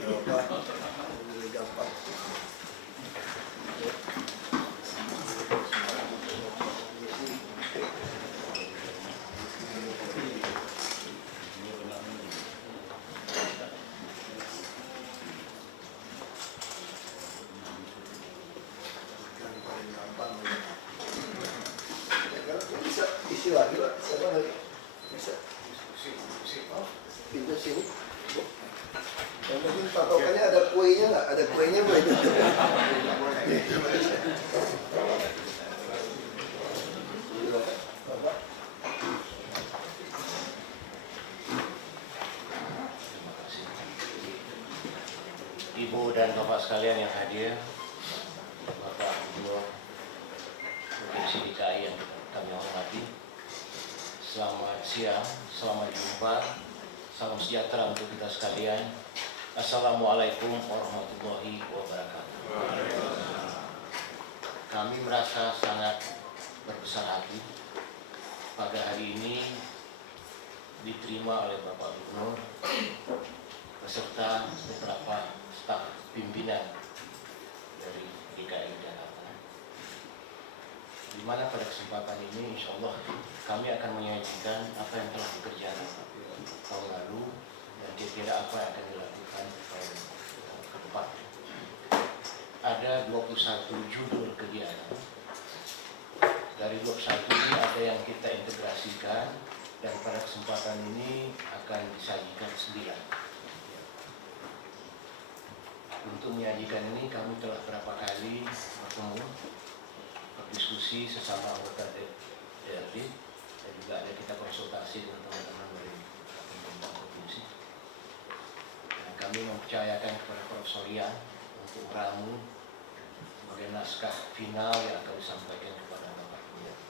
Lebih gampang. Bisa isi lagi lah, siapa lagi? Bisa. Pintu sini. Yang penting patokannya ada kuenya nggak? Ada kuenya boleh tutup. Ibu dan Bapak sekalian yang hadir, Bapak Gubernur Provinsi DKI yang kami hormati, selamat siang, selamat jumpa, salam sejahtera untuk kita sekalian. Assalamualaikum warahmatullahi wabarakatuh. Kami merasa sangat berbesar hati pada hari ini diterima oleh Bapak Gubernur beserta beberapa staf pimpinan dari DKI Jakarta, di mana pada kesempatan ini insya Allah kami akan menyajikan apa yang telah dikerjakan tahun lalu dan kira-kira apa yang akan dilakukan tahun ke depan. Ada 21 judul kegiatan. Dari 21 ini ada yang kita integrasikan dan pada kesempatan ini akan disajikan 9. Untuk menyajikan ini kami telah berapa kali bertemu, berdiskusi sesama anggota DRD dan juga ada kita konsultasi dengan teman-teman dari pemerintah provinsi. Dan kami mempercayakan kepada Prof. Sorian untuk meramu sebagai naskah final yang akan disampaikan kepada Bapak Gubernur.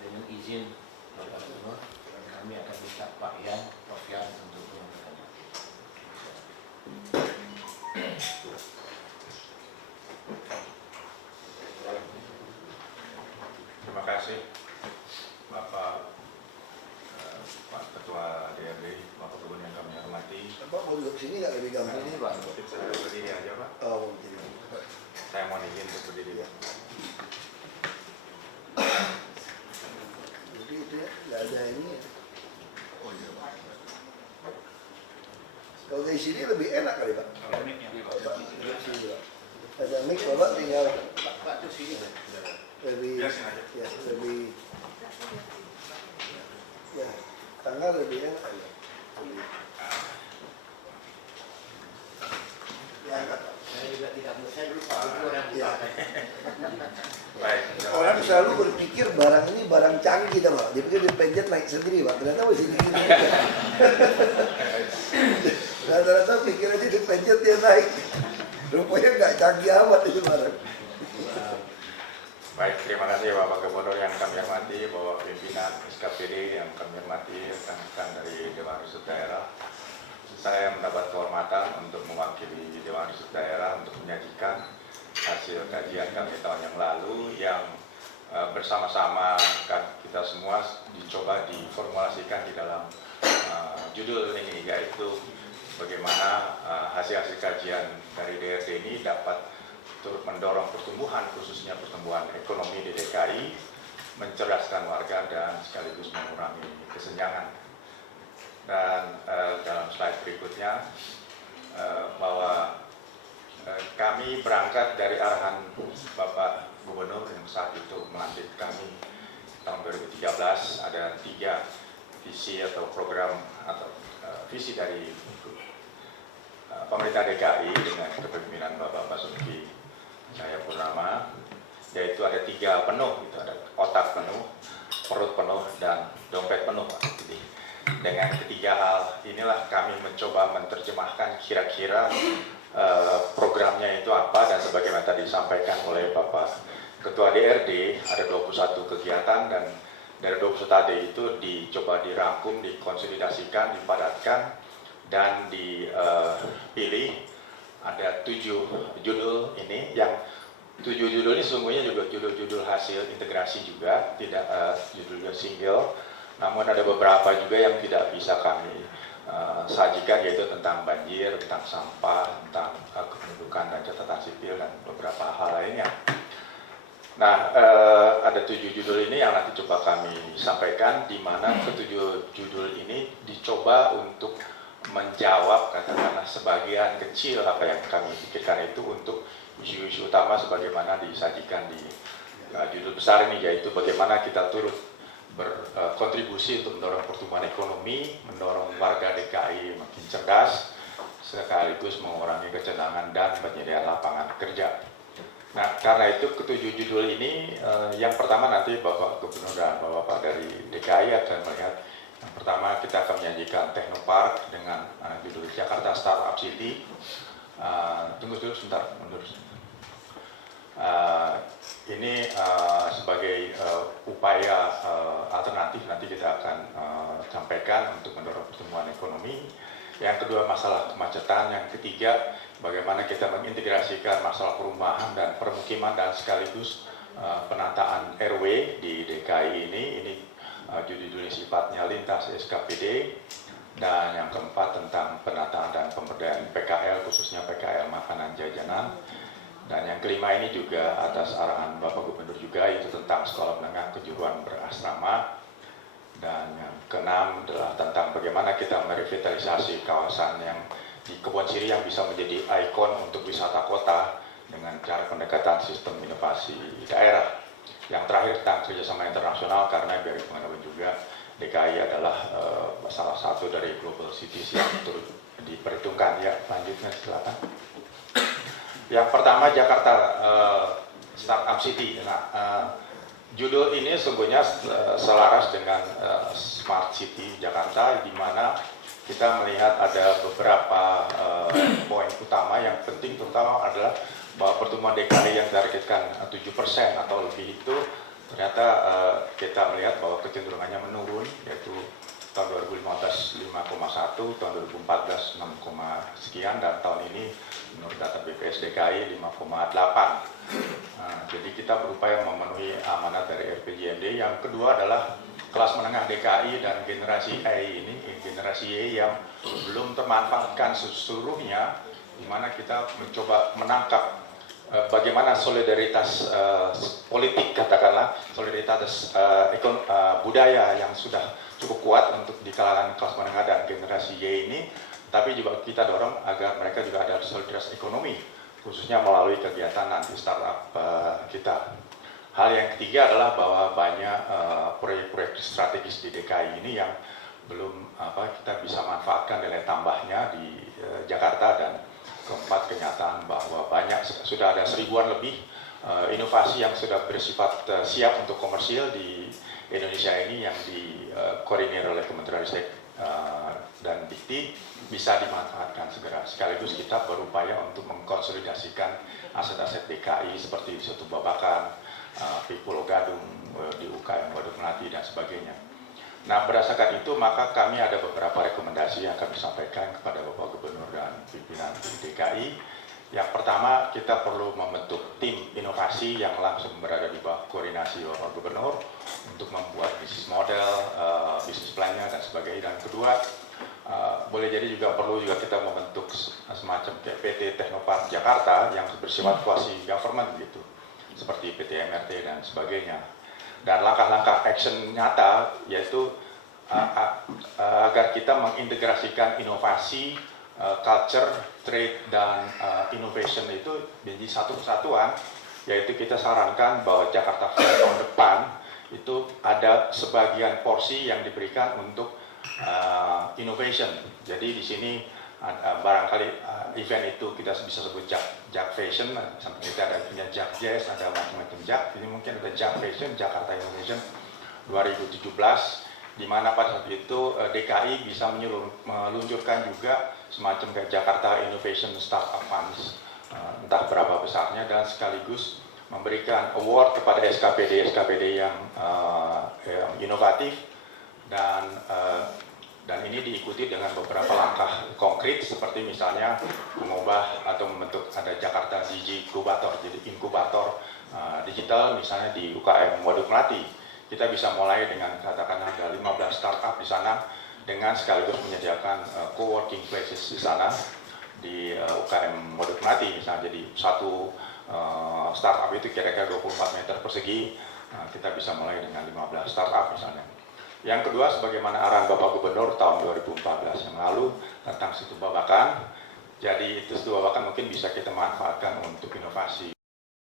Dengan izin Bapak Gubernur, kami akan minta Pak Yan, Prof. Yan untuk menyampaikannya. Terima kasih Bapak Pak Ketua DRD, Bapak Gubernur yang kami hormati. Bapak mau duduk sini nggak lebih gampang ini Pak? Saya berdiri aja Pak. Oh, mau berdiri. Saya mohon izin untuk berdiri. Jadi itu ya, nggak ada ini ya. Oh iya Pak. Kalau dari sini lebih enak kali Pak. Bapak duduk sini Pak. Ada mic Bapak tinggal Pak tuh sini. lebih ya lebih ya tanggal lebih enak ya. Ya enggak. Saya juga tidak mau, saya lupa orang Ya. Baik. Orang selalu berpikir barang ini barang canggih tau Pak. Dipikir dipencet naik sendiri Pak. Ternyata masih gini. Rata-rata pikirannya dipencet dia naik. Rupanya nggak canggih amat itu barang. Baik, terima kasih Bapak Gubernur yang kami hormati, Bapak Pimpinan SKPD yang kami hormati, rekan-rekan dari Dewan Riset Daerah. Saya mendapat kehormatan untuk mewakili Dewan Riset Daerah untuk menyajikan hasil kajian kami tahun yang lalu yang bersama-sama kan kita semua dicoba diformulasikan di dalam judul ini, yaitu bagaimana hasil-hasil kajian dari DRD ini dapat turut mendorong pertumbuhan, khususnya pertumbuhan ekonomi di DKI, mencerdaskan warga dan sekaligus mengurangi kesenjangan. Dan dalam slide berikutnya bahwa kami berangkat dari arahan Bapak Gubernur yang saat itu melantik kami tahun 2013, ada 3 visi atau program atau visi dari pemerintah DKI dengan kepemimpinan Bapak Basuki Cahayapurnama, yaitu ada 3 penuh, gitu. Ada otak penuh, perut penuh, dan dompet penuh. Jadi dengan ketiga hal inilah kami mencoba menerjemahkan kira-kira programnya itu apa, dan sebagaimana tadi disampaikan oleh Bapak Ketua DRD, ada 21 kegiatan dan dari 21 AD itu dicoba dirangkum, dikonsolidasikan, dipadatkan, dan dipilih. Ada 7 judul ini, yang 7 judul ini sesungguhnya juga judul-judul hasil integrasi juga, tidak judul single, namun ada beberapa juga yang tidak bisa kami sajikan, yaitu tentang banjir, tentang sampah, tentang kependudukan dan catatan sipil dan beberapa hal lainnya. Nah, ada 7 judul ini yang nanti coba kami sampaikan, di mana ketujuh judul ini dicoba untuk menjawab katakanlah sebagian kecil apa yang kami pikirkan itu untuk isu-isu utama sebagaimana disajikan di judul besar ini, yaitu bagaimana kita turut berkontribusi untuk mendorong pertumbuhan ekonomi, mendorong warga DKI makin cerdas, sekaligus mengurangi kecenderungan dan penyediaan lapangan kerja. Nah, karena itu ketujuh judul ini, yang pertama nanti Bapak Gubernur dan Bapak dari DKI akan melihat. Yang pertama kita akan menyajikan Technopark dengan judul Jakarta Startup City. Tunggu dulu sebentar, mundur. Ini sebagai upaya alternatif nanti kita akan sampaikan untuk mendorong pertumbuhan ekonomi. Yang kedua masalah kemacetan, yang ketiga bagaimana kita mengintegrasikan masalah perumahan dan permukiman dan sekaligus penataan RW di DKI ini judul-judul sifatnya lintas SKPD. Dan yang keempat tentang penataan dan pemberdayaan PKL, khususnya PKL makanan jajanan. Dan yang kelima ini juga atas arahan Bapak Gubernur juga, yaitu tentang sekolah menengah kejuruan berasrama. Dan yang keenam adalah tentang bagaimana kita merevitalisasi kawasan yang di Kebon Siri yang bisa menjadi ikon untuk wisata kota dengan cara pendekatan sistem inovasi daerah. Yang terakhir tentang kerjasama internasional, karena biar pengetahuan juga DKI adalah salah satu dari global cities yang turut diperhitungkan. Ya, lanjutnya silakan. Yang pertama Jakarta Startup City. Nah, judul ini sesungguhnya selaras dengan Smart City Jakarta, di mana kita melihat ada beberapa poin utama yang penting, terutama adalah bahwa pertumbuhan DKI yang ditargetkan 7% atau lebih itu ternyata kita melihat bahwa kecenderungannya menurun, yaitu tahun 2015 5,1, tahun 2014 6, sekian, dan tahun ini menurut data BPS DKI 5,8. Jadi kita berupaya memenuhi amanat dari RPJMD. Yang kedua adalah kelas menengah DKI dan generasi generasi Y yang belum termanfaatkan seluruhnya, di mana kita mencoba menangkap bagaimana solidaritas politik, katakanlah solidaritas budaya yang sudah cukup kuat untuk di kalangan kelas menengah dan generasi Y ini, tapi juga kita dorong agar mereka juga ada solidaritas ekonomi, khususnya melalui kegiatan nanti startup kita. Hal yang ketiga adalah bahwa banyak proyek-proyek strategis di DKI ini yang belum kita bisa manfaatkan nilai tambahnya di Jakarta. Dan keempat, kenyataan bahwa sudah ada 1000-an lebih inovasi yang sudah bersifat siap untuk komersil di Indonesia ini yang dikoordinir oleh Kementerian Ristek dan Dikti, bisa dimanfaatkan segera. Sekaligus kita berupaya untuk mengkonsolidasikan aset-aset DKI seperti di Soto Babakan, di Pulau Gadung, di UKM Waduk Melati dan sebagainya. Nah, berdasarkan itu maka kami ada beberapa rekomendasi yang kami sampaikan kepada Bapak Gubernur dan pimpinan DKI. Yang pertama, kita perlu membentuk tim inovasi yang langsung berada di bawah koordinasi Bapak Gubernur untuk membuat bisnis model, bisnis plannya dan sebagainya. Dan kedua, boleh jadi juga perlu kita membentuk semacam PT Technopark Jakarta yang bersifat quasi government gitu, seperti PT MRT dan sebagainya. Dan langkah-langkah action nyata yaitu agar kita mengintegrasikan inovasi, culture, trade, dan innovation itu menjadi satu kesatuan, yaitu kita sarankan bahwa Jakarta Fair tahun depan itu ada sebagian porsi yang diberikan untuk innovation. Jadi di sini barangkali event itu kita bisa sebut Jak Fashion, sampai kita ada punya Jak Jazz, ada macam-macam Jak. Ini mungkin ada Jak Fashion, Jakarta Innovation 2017, di mana pada saat itu DKI bisa meluncurkan juga semacam kayak Jakarta Innovation Startup Funds, entah berapa besarnya, dan sekaligus memberikan award kepada SKPD yang inovatif, dan ini diikuti dengan beberapa langkah konkret, seperti misalnya mengubah atau membentuk ada Jakarta Digi Inkubator, jadi inkubator digital misalnya di UKM Waduk Melati. Kita bisa mulai dengan katakanlah ada 15 startup di sana, dengan sekaligus menyediakan co-working places di sana di UKM Modok Mati misalnya. Jadi satu startup itu kira-kira 24 meter persegi, kita bisa mulai dengan 15 startup misalnya. Yang kedua, sebagaimana arahan Bapak Gubernur tahun 2014 yang lalu tentang Situ Babakan. Jadi itu Situ Babakan mungkin bisa kita manfaatkan untuk inovasi.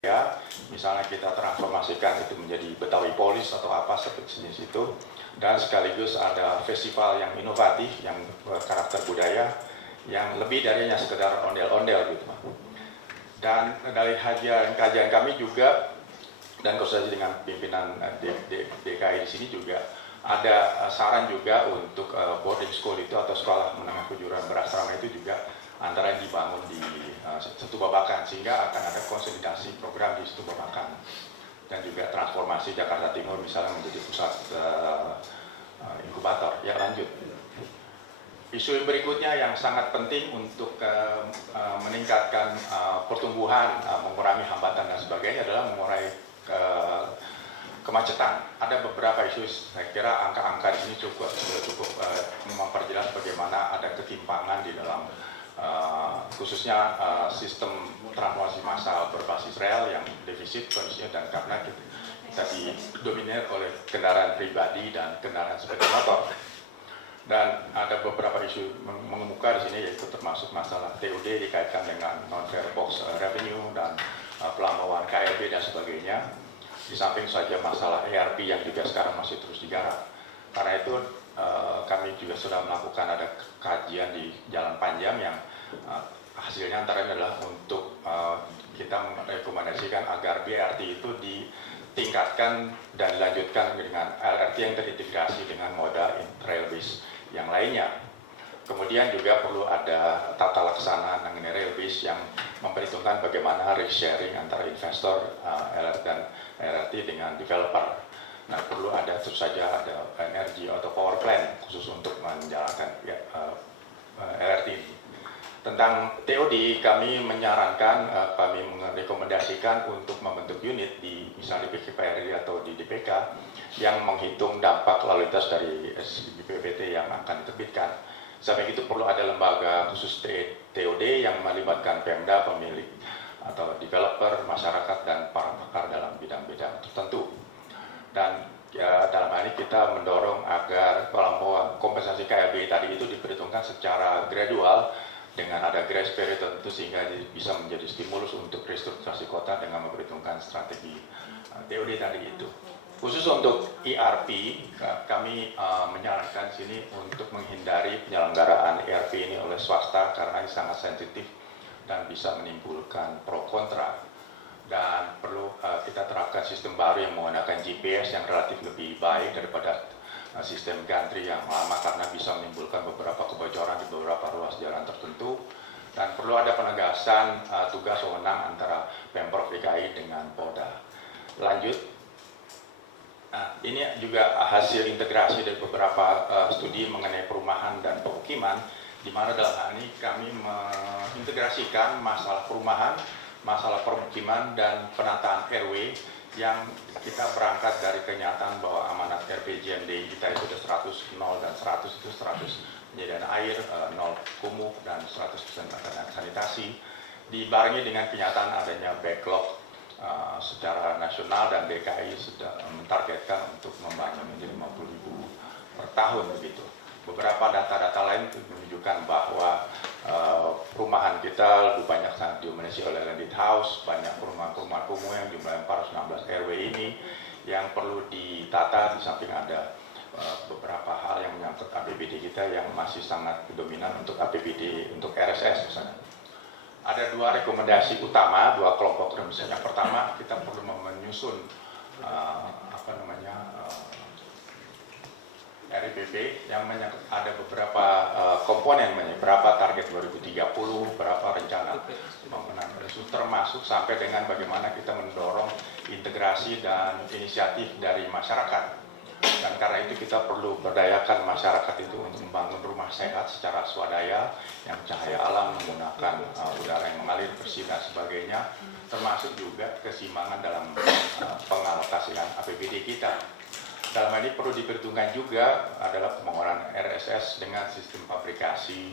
Ya, misalnya kita transformasikan itu menjadi Betawi Polis atau apa seperti itu, dan sekaligus ada festival yang inovatif yang berkarakter budaya yang lebih dari hanya sekedar ondel-ondel gitu. Dan dari kajian kami juga dan konsultasi dengan pimpinan DKI di sini juga ada saran juga untuk boarding school itu atau sekolah menengah kejuruan berasrama itu juga antara yang dibangun di Situ Babakan, sehingga akan ada konsolidasi program di Situ Babakan dan juga transformasi Jakarta Timur misalnya menjadi pusat inkubator. Ya, lanjut. Isu yang berikutnya yang sangat penting untuk meningkatkan pertumbuhan, mengurangi hambatan dan sebagainya adalah mengurangi kemacetan. Ada beberapa isu, saya kira angka-angka di sini cukup memperjelas bagaimana ada ketimpangan di dalam khususnya sistem transportasi massal berbasis rel yang defisit kondisinya, dan karena kita didominir oleh kendaraan pribadi dan kendaraan sepeda motor. Dan ada beberapa isu mengemuka di sini, yaitu termasuk masalah TOD dikaitkan dengan non-fare box revenue dan pelabuhan KLB dan sebagainya. Di samping saja masalah ERP yang juga sekarang masih terus digarap. Karena itu kami juga sudah melakukan ada kajian di Jalan Panjang yang hasilnya antara lain adalah untuk kita merekomendasikan agar BRT itu ditingkatkan dan dilanjutkan dengan LRT yang terintegrasi dengan moda rail base yang lainnya. Kemudian juga perlu ada tata laksana mengenai rail base yang memperhitungkan bagaimana risk sharing antara investor LRT dan LRT dengan developer. Nah, perlu ada tentu saja ada energi atau power plant khusus untuk menjalankan LRT ini. Tentang TOD, kami menyarankan, kami merekomendasikan untuk membentuk unit di misalnya di PKPRI atau di DPK yang menghitung dampak lalu lintas dari SBPPT yang akan diterbitkan. Sampai itu perlu ada lembaga khusus TOD yang melibatkan Pemda, pemilik atau developer, masyarakat, dan para pakar dalam bidang-bidang tertentu. Dan ya, dalam hal ini kita mendorong agar kelompok kompensasi KLB tadi itu diperhitungkan secara gradual dengan ada grace period tertentu sehingga bisa menjadi stimulus untuk restrukturisasi kota dengan memperhitungkan strategi TOD tadi itu. Khusus untuk ERP, kami menyarankan sini untuk menghindari penyelenggaraan ERP ini oleh swasta karena ini sangat sensitif dan bisa menimbulkan pro kontra. Dan perlu kita terapkan sistem baru yang menggunakan GPS yang relatif lebih baik daripada sistem gantry yang lama karena bisa menimbulkan beberapa kebocoran di beberapa ruas jalan tertentu. Dan perlu ada penegasan tugas wewenang antara Pemprov DKI dengan Polda. Lanjut. Nah, ini juga hasil integrasi dari beberapa studi mengenai perumahan dan pemukiman, di mana dalam hal ini kami mengintegrasikan masalah perumahan, masalah permukiman, dan penataan RW yang kita berangkat dari kenyataan bahwa amanat RPJMD kita itu ada 100, 0, dan 100 itu 100 penyediaan air, 0 kumuh, dan 100% sanitasi, dibarengi dengan kenyataan adanya backlog secara nasional dan DKI sudah mentargetkan untuk membangun menjadi 50.000 per tahun begitu. Beberapa data-data lain menunjukkan bahwa perumahan kita lebih banyak sangat didominasi oleh landed house, banyak perumahan-perumahan kumuh yang jumlahnya 416 RW ini yang perlu ditata, di samping ada beberapa hal yang menyangkut APBD kita yang masih sangat dominan untuk APBD untuk RSS misalnya. Ada dua rekomendasi utama, dua kelompok misalnya. Yang pertama, kita perlu menyusun RIPP yang ada beberapa komponen, berapa target 2030, berapa rencana pembangunan, termasuk sampai dengan bagaimana kita mendorong integrasi dan inisiatif dari masyarakat. Dan karena itu kita perlu berdayakan masyarakat itu untuk membangun rumah sehat secara swadaya yang cahaya alam, menggunakan udara yang mengalir bersih dan sebagainya, termasuk juga keseimbangan dalam pengalokasian APBD kita. dalam hal ini perlu diperhitungkan juga adalah pembangunan RSS dengan sistem fabrikasi,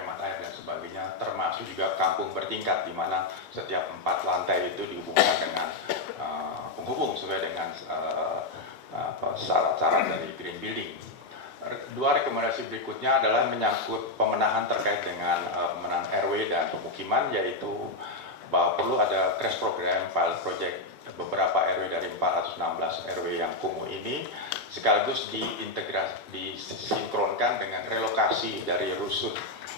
hemat air dan sebagainya, termasuk juga kampung bertingkat di mana setiap 4 lantai itu dihubungkan dengan penghubung sesuai dengan syarat-syarat dari green building. Dua rekomendasi berikutnya adalah menyangkut pemenahan terkait dengan pemenahan RW dan pemukiman, yaitu bahwa perlu ada crash program pilot project beberapa RW dari 416 RW yang kumuh ini sekaligus disinkronkan dengan relokasi dari rusun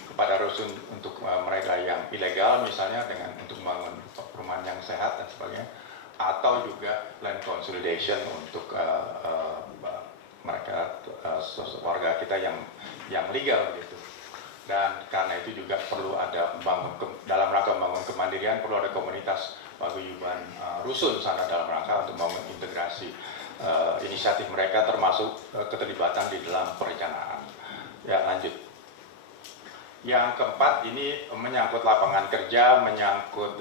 kepada rusun untuk mereka yang ilegal, misalnya dengan untuk membangun perumahan yang sehat dan sebagainya, atau juga land consolidation untuk mereka warga kita yang legal gitu. Dan karena itu juga perlu ada dalam rangka membangun kemandirian, perlu ada komunitas paguyuban rusun sana dalam rangka untuk membangun integrasi inisiatif mereka, termasuk keterlibatan di dalam perencanaan. Ya, lanjut. Yang keempat ini menyangkut lapangan kerja, menyangkut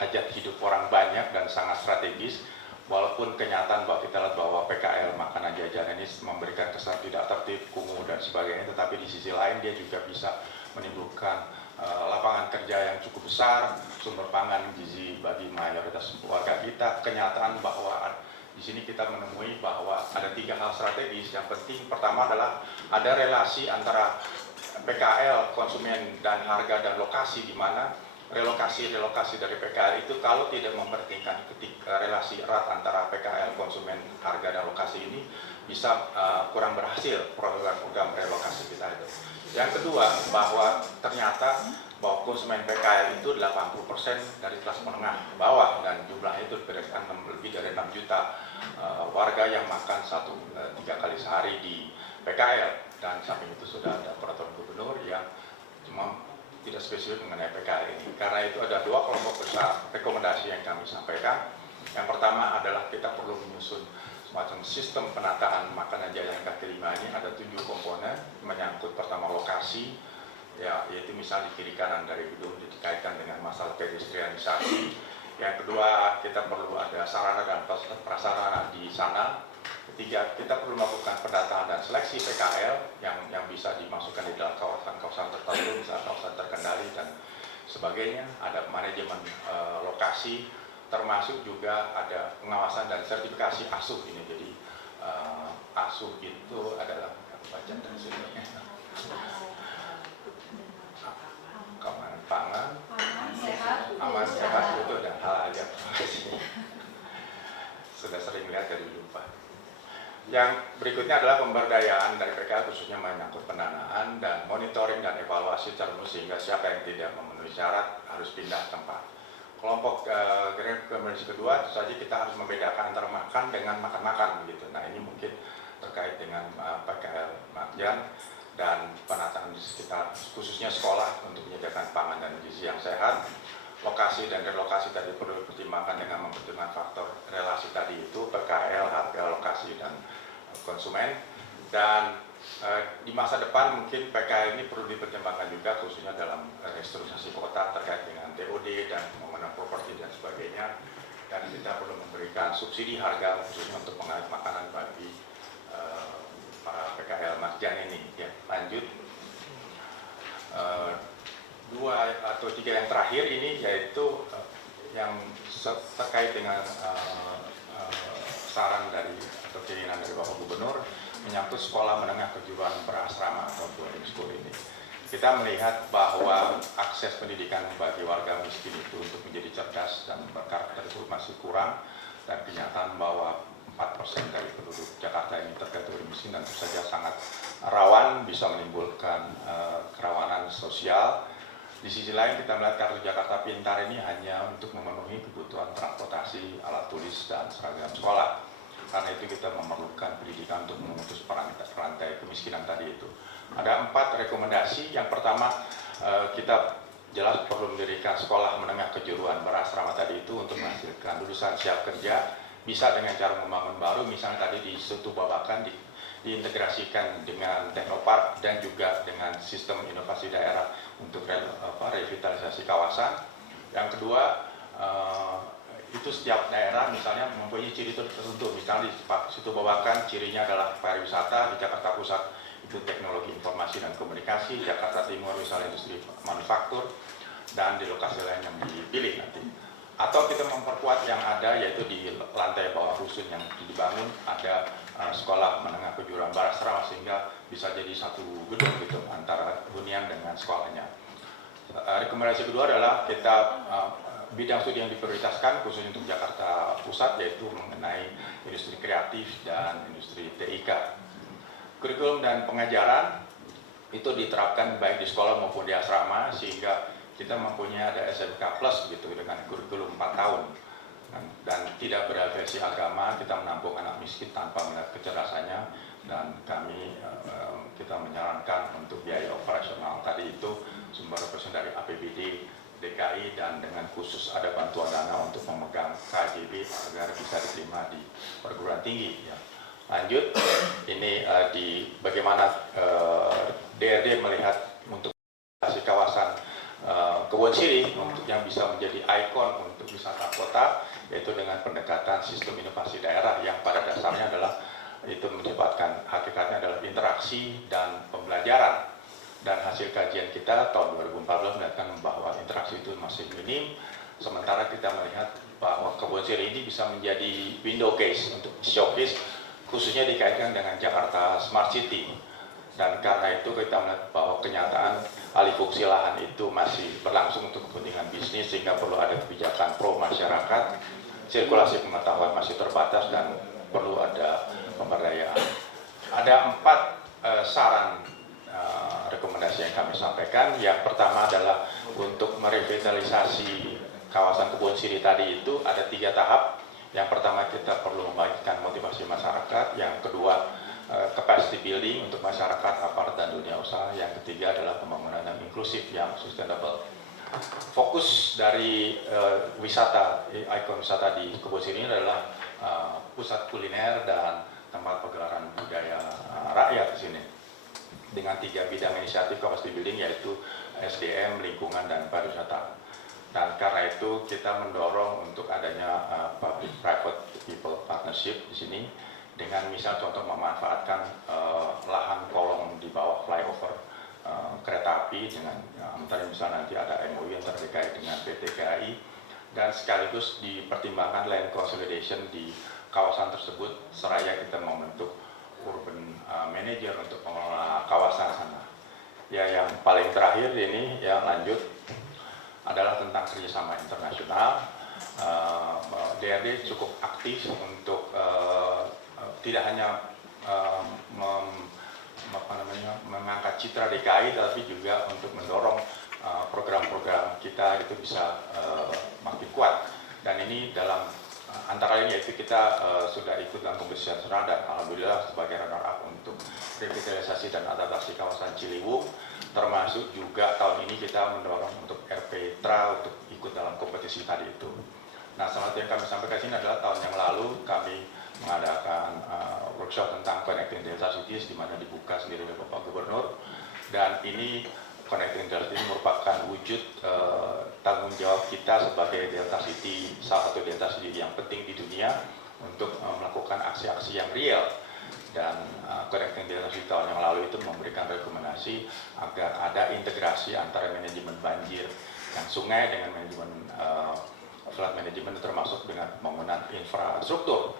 hajat hidup orang banyak dan sangat strategis. Walaupun kenyataan bahwa kita lihat bahwa PKL makanan jajanan ini memberikan kesan tidak tertib, kumuh dan sebagainya, tetapi di sisi lain dia juga bisa menimbulkan lapangan kerja yang cukup besar, sumber pangan gizi bagi mayoritas warga kita. Kenyataan bahwa di sini kita menemui bahwa ada 3 hal strategis. Yang penting pertama adalah ada relasi antara PKL, konsumen dan harga dan lokasi, di mana relokasi dari PKL itu kalau tidak memperhatikan relasi erat antara PKL, konsumen, harga dan lokasi ini bisa kurang berhasil program relokasi kita itu. Yang kedua, bahwa ternyata bahwa konsumen PKL itu 80% dari kelas menengah ke bawah, dan jumlahnya itu lebih dari 6 juta warga yang makan 3 kali sehari di PKL. Dan samping itu sudah ada peraturan gubernur yang cuma tidak spesifik mengenai PKL ini. Karena itu ada 2 kelompok besar rekomendasi yang kami sampaikan. Yang pertama adalah kita perlu menyusun semacam sistem penataan makanan jajanan kaki lima ini. Ada 7 komponen, menyangkut pertama lokasi, ya, yaitu misalnya di kiri kanan dari gedung dikaitkan dengan masalah pedestrianisasi. Yang kedua, kita perlu ada sarana dan prasarana di sana. Ketiga, kita perlu melakukan pendataan dan seleksi PKL yang bisa dimasukkan di dalam kawasan-kawasan tertentu, misalnya kawasan terkendali dan sebagainya. Ada manajemen lokasi, termasuk juga ada pengawasan dan sertifikasi ASUH ini. Jadi ASUH itu adalah baca dari sini. Keamanan pangan, aman sehat, itu dan hal aja. Sudah sering lihat dari lupa. Yang berikutnya adalah pemberdayaan dari PKL, khususnya menyangkut pendanaan dan monitoring dan evaluasi terus, sehingga siapa yang tidak memenuhi syarat harus pindah tempat. Kelompok rekomendasi kedua, tentu saja kita harus membedakan antara makan dengan makan-makan begitu. Nah, ini mungkin terkait dengan PKL Marjan dan penataan di sekitar khususnya sekolah untuk menyediakan pangan dan gizi yang sehat. Lokasi dan relokasi tadi perlu dipertimbangkan dengan mempertimbangkan faktor relasi tadi itu, PKL, harga, lokasi, dan konsumen. Dan di masa depan mungkin PKL ini perlu dipertimbangkan juga, khususnya dalam restrukturisasi kota terkait dengan TOD dan pembangunan properti dan sebagainya. Dan kita perlu memberikan subsidi harga khususnya untuk pengait makanan bagi para PKL Marjan ini. Ya, lanjut. 2 atau 3 yang terakhir ini, yaitu yang terkait dengan saran dari atau keinginan dari Bapak Gubernur menyangkut sekolah menengah kejuruan berasrama atau boarding school ini. Kita melihat bahwa akses pendidikan bagi warga miskin itu untuk menjadi cerdas dan berkarakter itu masih kurang, dan kenyataan bahwa 4% dari penduduk Jakarta ini terkategori miskin dan tentu saja sangat rawan bisa menimbulkan kerawanan sosial. Di sisi lain kita melihat kartu Jakarta Pintar ini hanya untuk memenuhi kebutuhan transportasi, alat tulis, dan seragam sekolah. Karena itu kita memerlukan pendidikan untuk memutus rantai kemiskinan tadi itu. Ada 4 rekomendasi. Yang pertama, kita jelas perlu mendirikan sekolah menengah kejuruan berasrama tadi itu untuk menghasilkan lulusan siap kerja, bisa dengan cara membangun baru, misalnya tadi di Setu Babakan diintegrasikan dengan Teknopark dan juga dengan sistem inovasi daerah untuk revitalisasi kawasan. Yang kedua, itu setiap daerah misalnya mempunyai ciri tertentu. Misalnya di situ Babakan cirinya adalah pariwisata, di Jakarta Pusat itu teknologi informasi dan komunikasi, Jakarta Timur misalnya industri manufaktur, dan di lokasi lain yang dipilih nanti. Atau kita memperkuat yang ada, yaitu di lantai bawah rusun yang dibangun ada sekolah menengah kejuruan Barat Asrama, sehingga bisa jadi satu gedung gitu antara hunian dengan sekolahnya. Rekomendasi kedua adalah kita bidang studi yang diprioritaskan khususnya untuk Jakarta Pusat, yaitu mengenai industri kreatif dan industri TIK. Kurikulum dan pengajaran itu diterapkan baik di sekolah maupun di asrama, sehingga kita mempunyai ada SMK Plus gitu dengan kurikulum 4 tahun dan tidak berafiliasi agama. Kita menampung anak miskin tanpa melihat kecerdasannya, dan kita menyarankan untuk biaya operasional tadi itu sumber representasi dari APBD DKI, dan dengan khusus ada bantuan dana untuk memegang KJB agar bisa diterima di perguruan tinggi. Ya. Lanjut, ini di bagaimana DRD melihat untuk kawasan Kebon Sirih untuk yang bisa menjadi ikon untuk wisata kota, yaitu dengan pendekatan sistem inovasi daerah yang pada dasarnya adalah itu menyebabkan hakikatnya adalah interaksi dan pembelajaran. Dan hasil kajian kita tahun 2014 melihatkan bahwa interaksi itu masih minim, sementara kita melihat bahwa Kebon Sirih ini bisa menjadi window case untuk showcase, khususnya dikaitkan dengan Jakarta Smart City. Dan karena itu kita melihat bahwa kenyataan alih fungsi lahan itu masih berlangsung untuk kepentingan bisnis, sehingga perlu ada kebijakan pro masyarakat, sirkulasi pengetahuan masih terbatas, dan perlu ada pemberdayaan. Ada 4 saran rekomendasi yang kami sampaikan. Yang pertama adalah untuk merevitalisasi kawasan Kebon Sirih tadi itu ada 3 tahap. Yang pertama kita perlu membagikan motivasi masyarakat, yang kedua capacity building untuk masyarakat, aparat, dan dunia usaha, yang ketiga adalah pembangunan yang inklusif yang sustainable. Fokus dari wisata, ikon wisata di Kebon Sirih adalah pusat kuliner dan tempat pegelaran budaya rakyat di sini, dengan 3 bidang inisiatif capacity building, yaitu SDM, lingkungan, dan pariwisata. Dan karena itu kita mendorong untuk adanya public-private people partnership di sini, dengan misal contoh memanfaatkan lahan kolong di bawah flyover kereta api, dengan misalnya nanti ada MOU yang terkait dengan PT KAI, dan sekaligus dipertimbangkan land consolidation di kawasan tersebut, seraya kita membentuk urban manager untuk pengelola kawasan sana. Ya, yang paling terakhir ini ya lanjut adalah tentang kerjasama internasional. DRD cukup aktif untuk tidak hanya mengangkat citra DKI, tapi juga untuk mendorong program-program kita itu bisa makin kuat. Dan ini dalam antara lain yaitu kita sudah ikut dalam kompetisi nasional, dan alhamdulillah sebagai runner up untuk revitalisasi dan adaptasi kawasan Ciliwung, termasuk juga tahun ini kita mendorong untuk RPTRA untuk ikut dalam kompetisi tadi itu. Nah, salah satu yang kami sampaikan sini adalah tahun yang lalu kami mengadakan workshop tentang Connecting Delta Cities, di mana dibuka sendiri oleh Bapak Gubernur, dan ini Connecting Delta ini merupakan wujud tanggung jawab kita sebagai Delta City, salah satu Delta City yang penting di dunia, untuk melakukan aksi-aksi yang real. Dan Connecting Delta City tahun yang lalu itu memberikan rekomendasi agar ada integrasi antara manajemen banjir yang sungai dengan manajemen flood management, termasuk dengan pembangunan infrastruktur.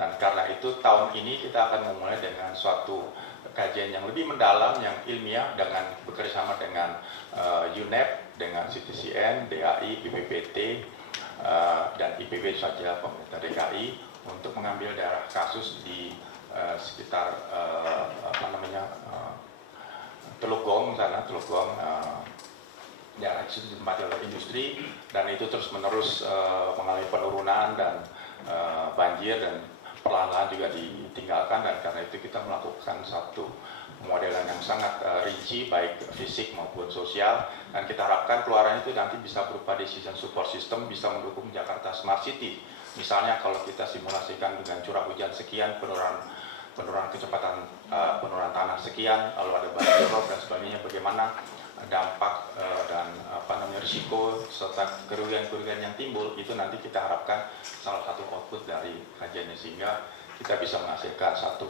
Dan karena itu tahun ini kita akan memulai dengan suatu kajian yang lebih mendalam, yang ilmiah, dengan bekerjasama dengan UNEP, dengan CTCN, DAI, BPPT, dan IPB saja pemerintah DKI, untuk mengambil daerah kasus di sekitar Teluk Gong sana, Teluk Gong, daerah itu ditempati oleh industri, dan itu terus menerus mengalami penurunan dan banjir, dan perlahan-lahan juga ditinggalkan. Dan karena itu kita melakukan satu modelan yang sangat rinci, baik fisik maupun sosial, dan kita harapkan keluarannya itu nanti bisa berupa decision support system, bisa mendukung Jakarta Smart City. Misalnya kalau kita simulasikan dengan curah hujan sekian, penurunan kecepatan penurunan tanah sekian, lalu ada banjir rob dan sebagainya, bagaimana dampak dan risiko serta kerugian-kerugian yang timbul itu nanti kita harapkan salah satu output dari kajiannya, sehingga kita bisa menghasilkan satu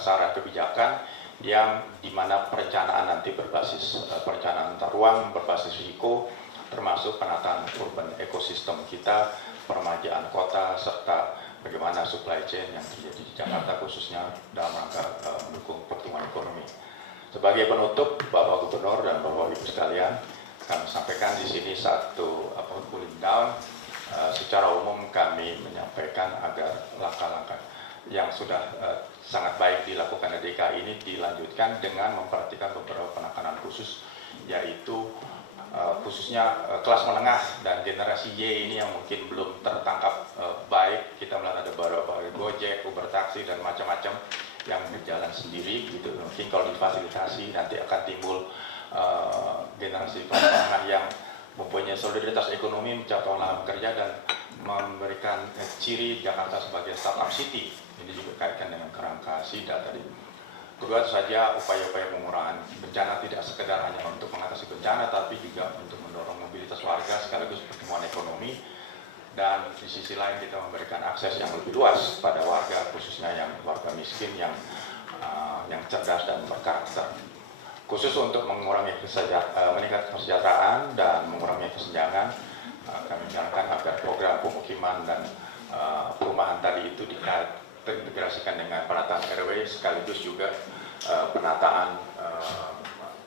saran kebijakan yang dimana perencanaan nanti berbasis perencanaan tata ruang berbasis risiko, termasuk penataan urban ekosistem kita, peremajaan kota, serta bagaimana supply chain yang terjadi di Jakarta khususnya dalam rangka mendukung pertumbuhan ekonomi. Sebagai penutup, Bapak Gubernur dan Bapak Ibu sekalian, kami sampaikan di sini satu cooling down. Secara umum kami menyampaikan agar langkah-langkah yang sudah sangat baik dilakukan di DKI ini dilanjutkan dengan memperhatikan beberapa penekanan khusus, yaitu khususnya kelas menengah dan generasi Y ini yang mungkin belum tertangkap baik. Kita melihat ada beberapa Gojek, Uber taksi dan macam-macam yang berjalan sendiri gitu. Mungkin kalau difasilitasi nanti akan timbul generasi kelas menengah yang mempunyai solidaritas ekonomi, mencapai lapangan kerja dan memberikan ciri Jakarta sebagai startup city. Ini juga kaitkan dengan kerangka SIDA tadi. Kedua, tentu saja upaya-upaya pengurangan bencana tidak sekedar hanya untuk mengatasi bencana, tapi juga untuk mendorong mobilitas warga sekaligus pertumbuhan ekonomi. Dan di sisi lain kita memberikan akses yang lebih luas pada warga, khususnya yang warga miskin yang cerdas dan berkarakter. Khusus untuk mengurangi meningkatkan kesejahteraan dan mengurangi kesenjangan, kami menyarankan agar program pemukiman dan perumahan tadi itu terintegrasikan dengan penataan RW sekaligus juga penataan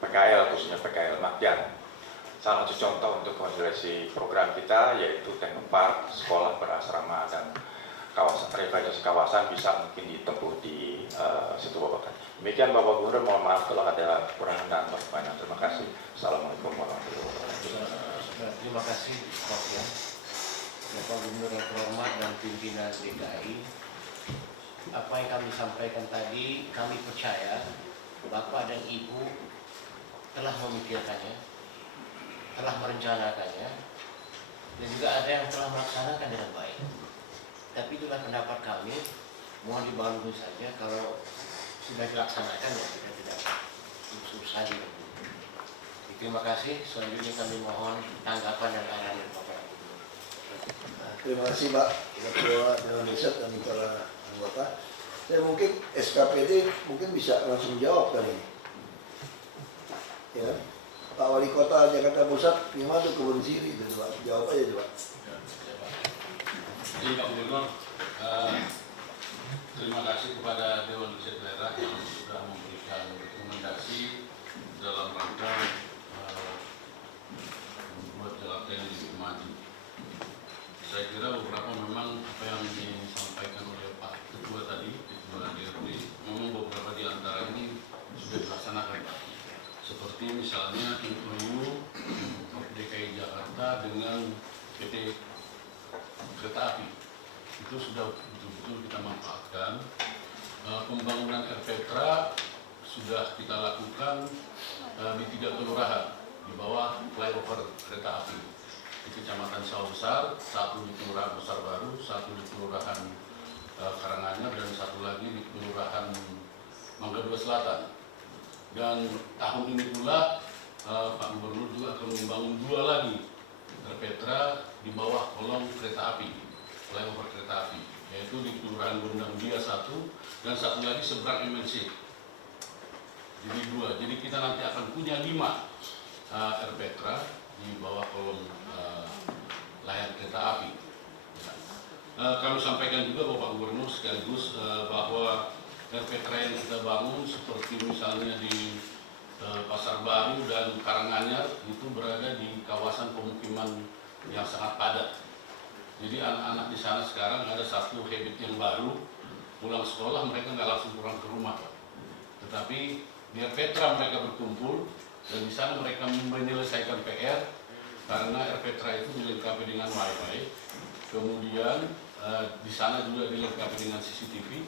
PKL, khususnya PKL Makjan. Salah satu contoh untuk konsolidasi program kita yaitu Teknopark, sekolah berasrama dan kawasan revitalisasi kawasan bisa mungkin ditempuh di situ Bapak. Demikian Bapak Gubernur, mohon maaf kalau ada kekurangan dan pertanyaan. Terima kasih. Assalamualaikum warahmatullahi wabarakatuh. Terima kasih Bapak Gubernur yang terhormat dan pimpinan DKI. Apa yang kami sampaikan tadi, kami percaya Bapak dan Ibu telah memikirkannya, telah merencanakannya, dan juga ada yang telah melaksanakan dengan baik. Tapi itulah pendapat kami, mohon dibantu saja kalau sudah dilaksanakan ya kita tidak susah di. Terima kasih. Selanjutnya kami mohon tanggapan dan arahan dari Bapak. Terima kasih Pak Ketua Dewan Riset dan para anggota. Saya mungkin SKPD mungkin bisa langsung jawab kali ini. Ya, Pak Wali Kota Jakarta Pusat, gimana tuh kebun siri itu Pak? Jawab aja coba. Jadi Pak Gubernur, terima kasih kepada Dewan Riset Daerah yang sudah memberikan rekomendasi dalam rangka membuat Jakarta yang lebih maju. Saya kira beberapa memang apa yang disampaikan oleh Pak Ketua tadi, Ketua DRD, memang beberapa di antara ini sudah dilaksanakan Pak. Seperti misalnya MOU DKI Jakarta dengan PT Kereta Api. Itu sudah betul-betul kita manfaatkan. Pembangunan RPTRA sudah kita lakukan di 3 kelurahan di bawah flyover kereta api di Kecamatan Sawah Besar, 1 di Kelurahan Besar Baru, 1 di Kelurahan Karanganyar, dan 1 lagi di Kelurahan Mangga 2 Selatan. Dan tahun ini pula Pak Gubernur juga akan membangun 2 lagi RPTRA di bawah kolong kereta api, flyover kereta api, yaitu di Kelurahan Gondang Dia 1 dan 1 lagi seberang MNC. Jadi 2. Jadi kita nanti akan punya 5 RPTRA di bawah kolong layar kereta api. Kami sampaikan juga Bapak Gubernur sekaligus bahwa RPTRA yang kita bangun seperti misalnya di Pasar Baru dan Karanganyar itu berada di kawasan pemukiman yang sangat padat. Jadi anak-anak di sana sekarang ada satu habit yang baru, pulang sekolah mereka nggak langsung pulang ke rumah, tetapi di RPTRA mereka berkumpul dan di sana mereka menyelesaikan PR karena RPTRA itu dilengkapi dengan WiFi, kemudian di sana juga dilengkapi dengan CCTV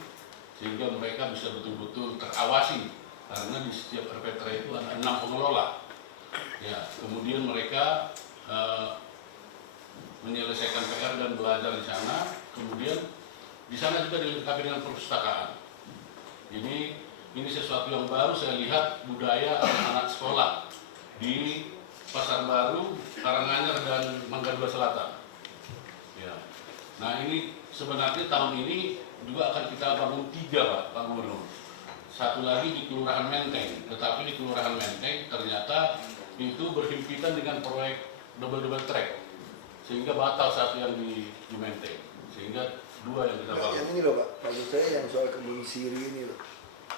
sehingga mereka bisa betul-betul terawasi karena di setiap RPTRA itu ada 6 pengelola. Ya, kemudian mereka menyelesaikan PR dan belajar di sana, kemudian di sana juga dilengkapi dengan perpustakaan. Jadi ini sesuatu yang baru saya lihat budaya anak-anak sekolah di Pasar Baru, Karanganyar dan Mangga Dua Selatan. Ya. Nah ini sebenarnya tahun ini juga akan kita bangun 3 Pak Gubernur. Satu lagi di Kelurahan Menteng, tetapi di Kelurahan Menteng ternyata itu berhimpitan dengan proyek double track, sehingga batal satu yang di Menteng, sehingga 2 yang kita bangun. Yang ini loh Pak, maksud saya yang soal kebun siri ini loh.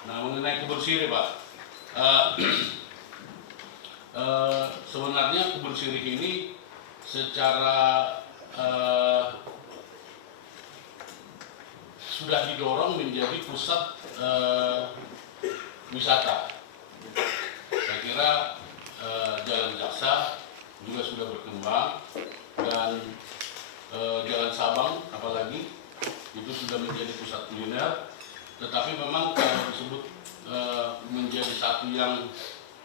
Nah mengenai kebun sirih Pak, sebenarnya kebun sirih ini secara sudah didorong menjadi pusat wisata. Saya kira Jalan Jaksa juga sudah berkembang dan Jalan Sabang apalagi itu sudah menjadi pusat kuliner. Tetapi memang kalau disebut menjadi satu yang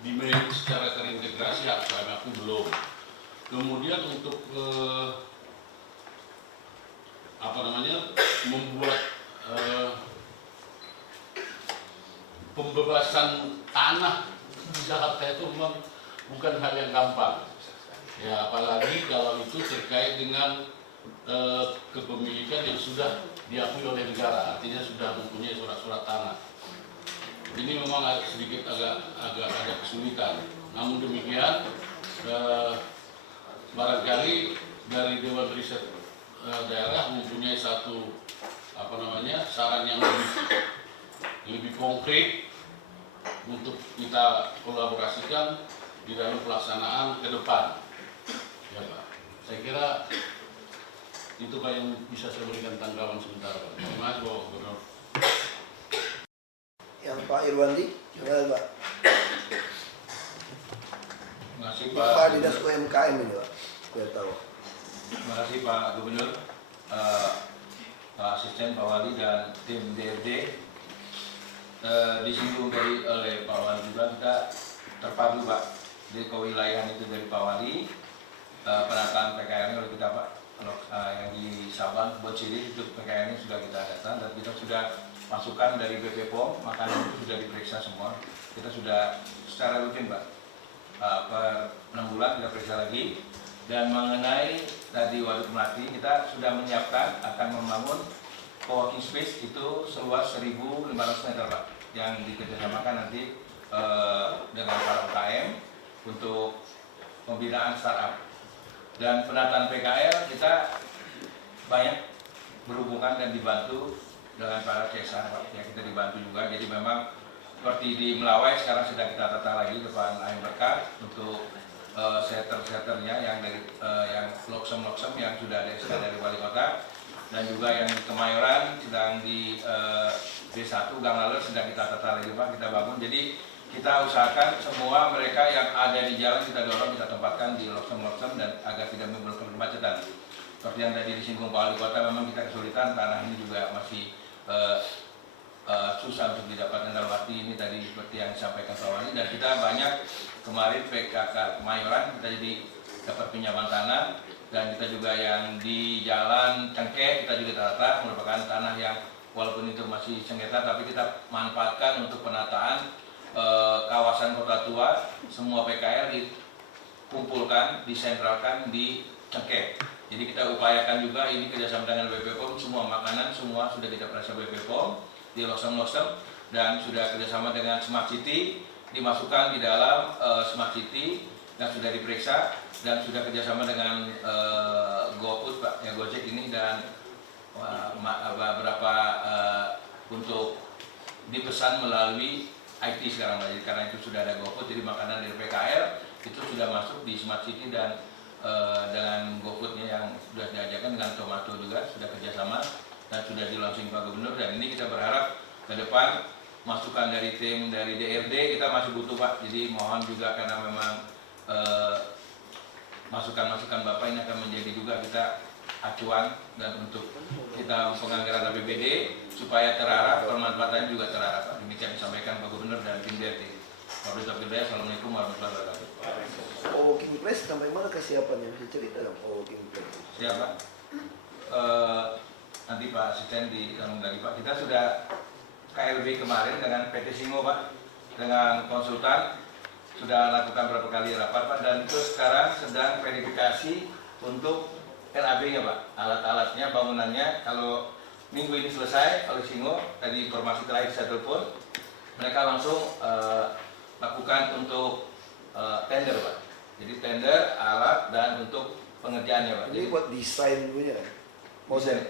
dimanage secara terintegrasi, kami aku belum. Kemudian untuk membuat pembebasan tanah di Jakarta itu memang bukan hal yang gampang. Ya, apalagi kalau itu terkait dengan kepemilikan yang sudah diakui oleh negara, artinya sudah mempunyai surat-surat tanah. Ini memang sedikit agak ada kesulitan. Namun demikian, barangkali dari Dewan Riset Daerah mempunyai satu saran yang lebih konkret untuk kita kolaborasikan di dalam pelaksanaan ke depan. Ya Pak, saya kira itu Pak yang bisa saya berikan tanggapan sebentar Pak. Terima kasih Pak Gubernur. Yang Pak Irwandi, gimana Pak? Terima kasih Pak Dinas UMKM ini Pak, biar tahu. Terima kasih Pak Gubernur, Pak Asisten, Pak Wali dan tim DRD. Disinggung oleh Pak Wali juga, kita terpadu Pak di kewilayahan itu dari Pak Wali. Penataan PKL oleh kita Pak, yang di Sabang, Bocili itu PKL sudah kita datang dan kita sudah masukkan dari BP POM, makanan itu sudah diperiksa semua. Kita sudah secara rutin Pak, per 6 bulan kita periksa lagi. Dan mengenai tadi Waduk Melati, kita sudah menyiapkan akan membangun co-working space itu seluas 1.500 meter Pak, yang dikerjasamakan nanti dengan para UKM untuk pembinaan startup. Dan penataan PKL kita banyak berhubungan dan dibantu dengan para CSR Pak, ya kita dibantu juga. Jadi memang seperti di Melawai sekarang sedang kita tata lagi depan Air Berkah untuk shelter-shelternya yang dari yang loksem yang sudah ada SK dari Wali Kota, dan juga yang di Kemayoran sedang di B1 Gang Laler sedang kita tata lagi Pak, kita bangun. Jadi kita usahakan semua mereka yang ada di jalan kita dorong, kita tempatkan di loksem dan agar tidak menimbulkan kemacetan. Seperti yang tadi disinggung Pak Wali Kota, memang kita kesulitan, tanah ini juga masih susah untuk didapatkan dalam arti ini tadi seperti yang disampaikan Pak Wali. Dan kita banyak kemarin PKK Kemayoran kita jadi dapat pinjaman tanah, dan kita juga yang di Jalan Cengkeh kita juga tata, merupakan tanah yang walaupun itu masih sengketa tapi kita manfaatkan untuk penataan kawasan kota tua. Semua PKL dikumpulkan, disentralkan di Cengkeh. Jadi kita upayakan juga ini kerjasama dengan BP POM, semua makanan semua sudah kita periksa BP POM di loksem dan sudah kerjasama dengan Smart City, dimasukkan di dalam Smart City dan sudah diperiksa, dan sudah kerjasama dengan GoFood Pak, ya Gojek ini, dan beberapa untuk dipesan melalui IT sekarang Pak. Jadi karena itu sudah ada GoFood, jadi makanan dari PKL itu sudah masuk di Smart City dan dengan GoFoodnya yang sudah diajarkan dengan Tomato juga sudah kerjasama dan sudah di-launching Pak Gubernur. Dan ini kita berharap ke depan masukan dari tim dari DRD kita masih butuh Pak. Jadi mohon juga karena memang masukan-masukan Bapak ini akan menjadi juga kita acuan dan untuk kita penganggaran APBD supaya terarah, pemanfaatannya juga terarah Pak. Demikian disampaikan Pak Gubernur dan tim DRD. Assalamualaikum warahmatullahi wabarakatuh. Co-working place sampai mana kesiapannya? Bisa cerita dong co-working place? Siapa? Nanti Pak Asisten di lagi Pak. Kita sudah KLB kemarin dengan PT Singo Pak, dengan konsultan sudah lakukan berapa kali rapat Pak, dan itu sekarang sedang verifikasi untuk RAB-nya Pak, alat-alatnya, bangunannya. Kalau minggu ini selesai oleh Singo, tadi informasi terakhir saya telepon, mereka langsung lakukan untuk tender Pak. Jadi tender, alat, dan untuk pengerjaannya Pak. Ini buat desain punya kan? Desain.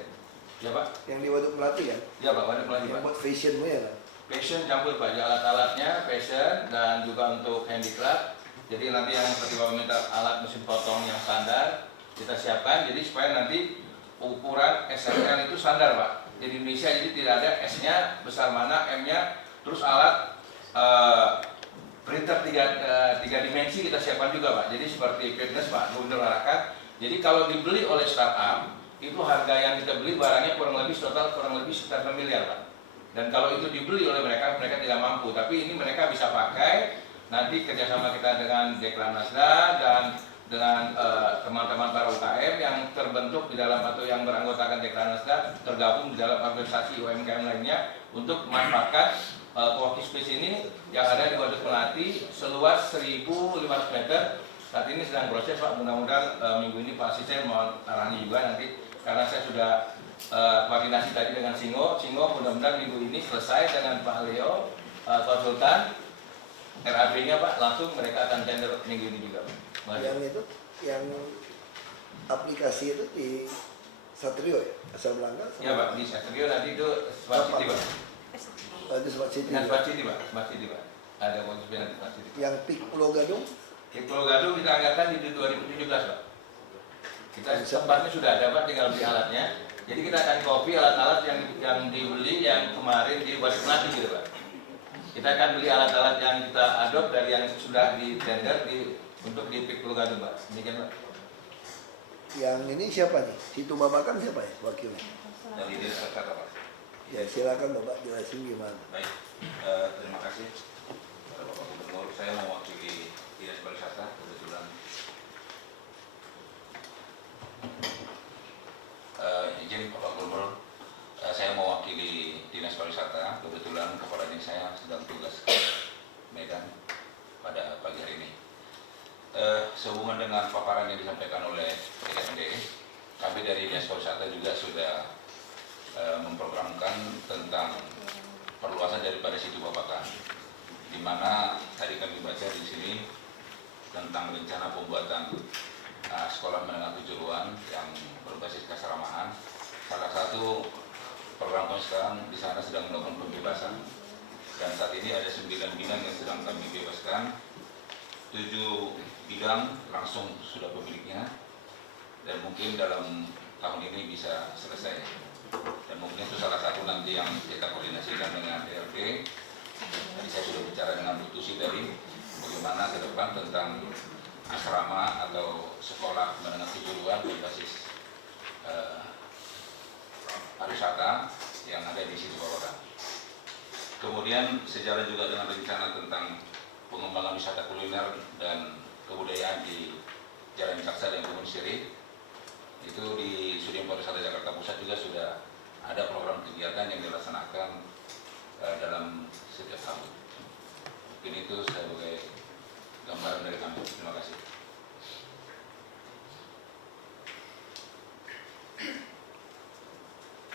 Ya Pak? Yang di Waduk Melati kan? Ya Pak, wadah pelatih Yang Pak. buat fashion punya kan? Fashion campur Pak, alat-alatnya fashion dan juga untuk handicraft. Jadi nanti yang seperti Bapak minta alat mesin potong yang standar kita siapkan, jadi supaya nanti ukuran SML itu standar Pak. Di Indonesia jadi tidak ada S-nya besar mana, M-nya, terus alat printer tiga dimensi kita siapkan juga Pak. Jadi seperti fitness Pak, Gubernur Arakat. Jadi kalau dibeli oleh startup, itu harga yang kita beli barangnya kurang lebih sekitar 6 miliar Pak. Dan kalau itu dibeli oleh mereka tidak mampu. Tapi ini mereka bisa pakai. Nanti kerjasama kita dengan Dekranasda dan dengan teman-teman para UKM yang terbentuk di dalam atau yang beranggotakan Dekranasda tergabung di dalam organisasi UMKM lainnya untuk memanfaatkan co-working space ini yang ada di Waduk Melati seluas 1.500 meter. Saat ini sedang proses Pak. Mudah-mudahan minggu ini Pak Asisten mau arahnya juga nanti, karena saya sudah koordinasi tadi dengan Singo mudah-mudahan minggu ini selesai dengan Pak Leo konsultan RAB-nya Pak, langsung mereka akan tender minggu ini juga Pak. Yang itu, yang aplikasi itu di Satrio ya? Asal Belanda? Ya Pak, di Satrio nanti itu Smart City Pak. Itu Smart City. Dengan Smart City Pak, Smart City Pak. Ada konsepnya nanti Smart City. Yang PIK Pulau Gadung? Di Pulau Gadung kita anggarkan di 2017 Pak. Kita tempatnya sudah ada Pak, tinggal beli alatnya. Jadi kita akan copy alat-alat yang dibeli yang kemarin di Waduk Melati gitu Pak. Kita akan beli alat-alat yang kita adopt dari yang sudah di tender untuk di PIK Pulau Gadung Pak. Demikian Pak. Yang ini siapa nih? Situ Babakan siapa ya wakilnya? Dari Dinas Pariwisata Pak. Ya silakan Bapak jelasin gimana. Baik, terima kasih kepada Bapak Gubernur. Saya mewakili Dinas Pariwisata kebetulan. Izin Bapak Gubernur, saya mewakili Dinas Pariwisata. Kebetulan kepala dinas saya sedang tugas ke Medan pada pagi hari ini. Sehubungan dengan paparan yang disampaikan oleh DSD, kami dari Dinas Pariwisata juga sudah memprogramkan tentang perluasan daripada situ Babakan, di mana tadi kami baca di sini tentang rencana pembuatan sekolah menengah kejuruan yang berbasis keasramaan. Salah satu program kami sekarang di sana sedang melakukan pembebasan, dan saat ini ada 9 bidang yang sedang kami bebaskan. 7 bidang langsung sudah pemiliknya, dan mungkin dalam tahun ini bisa selesai. Dan mungkin itu salah satu nanti yang kita koordinasikan dengan DRD. Tadi saya sudah bicara dengan Bu Tusi tadi, bagaimana ke depan tentang asrama atau sekolah menengah kejuruan berbasis pariwisata yang ada di situ Babakan. Kemudian sejalan juga dengan rencana tentang pengembangan wisata kuliner dan kebudayaan di Jalan Caksa dan Kebun Sirih. Itu di Sudin Pariwisata Jakarta Pusat juga sudah ada program kegiatan yang dilaksanakan dalam setiap tahun. Mungkin itu sebagai gambaran dari kami. Terima kasih.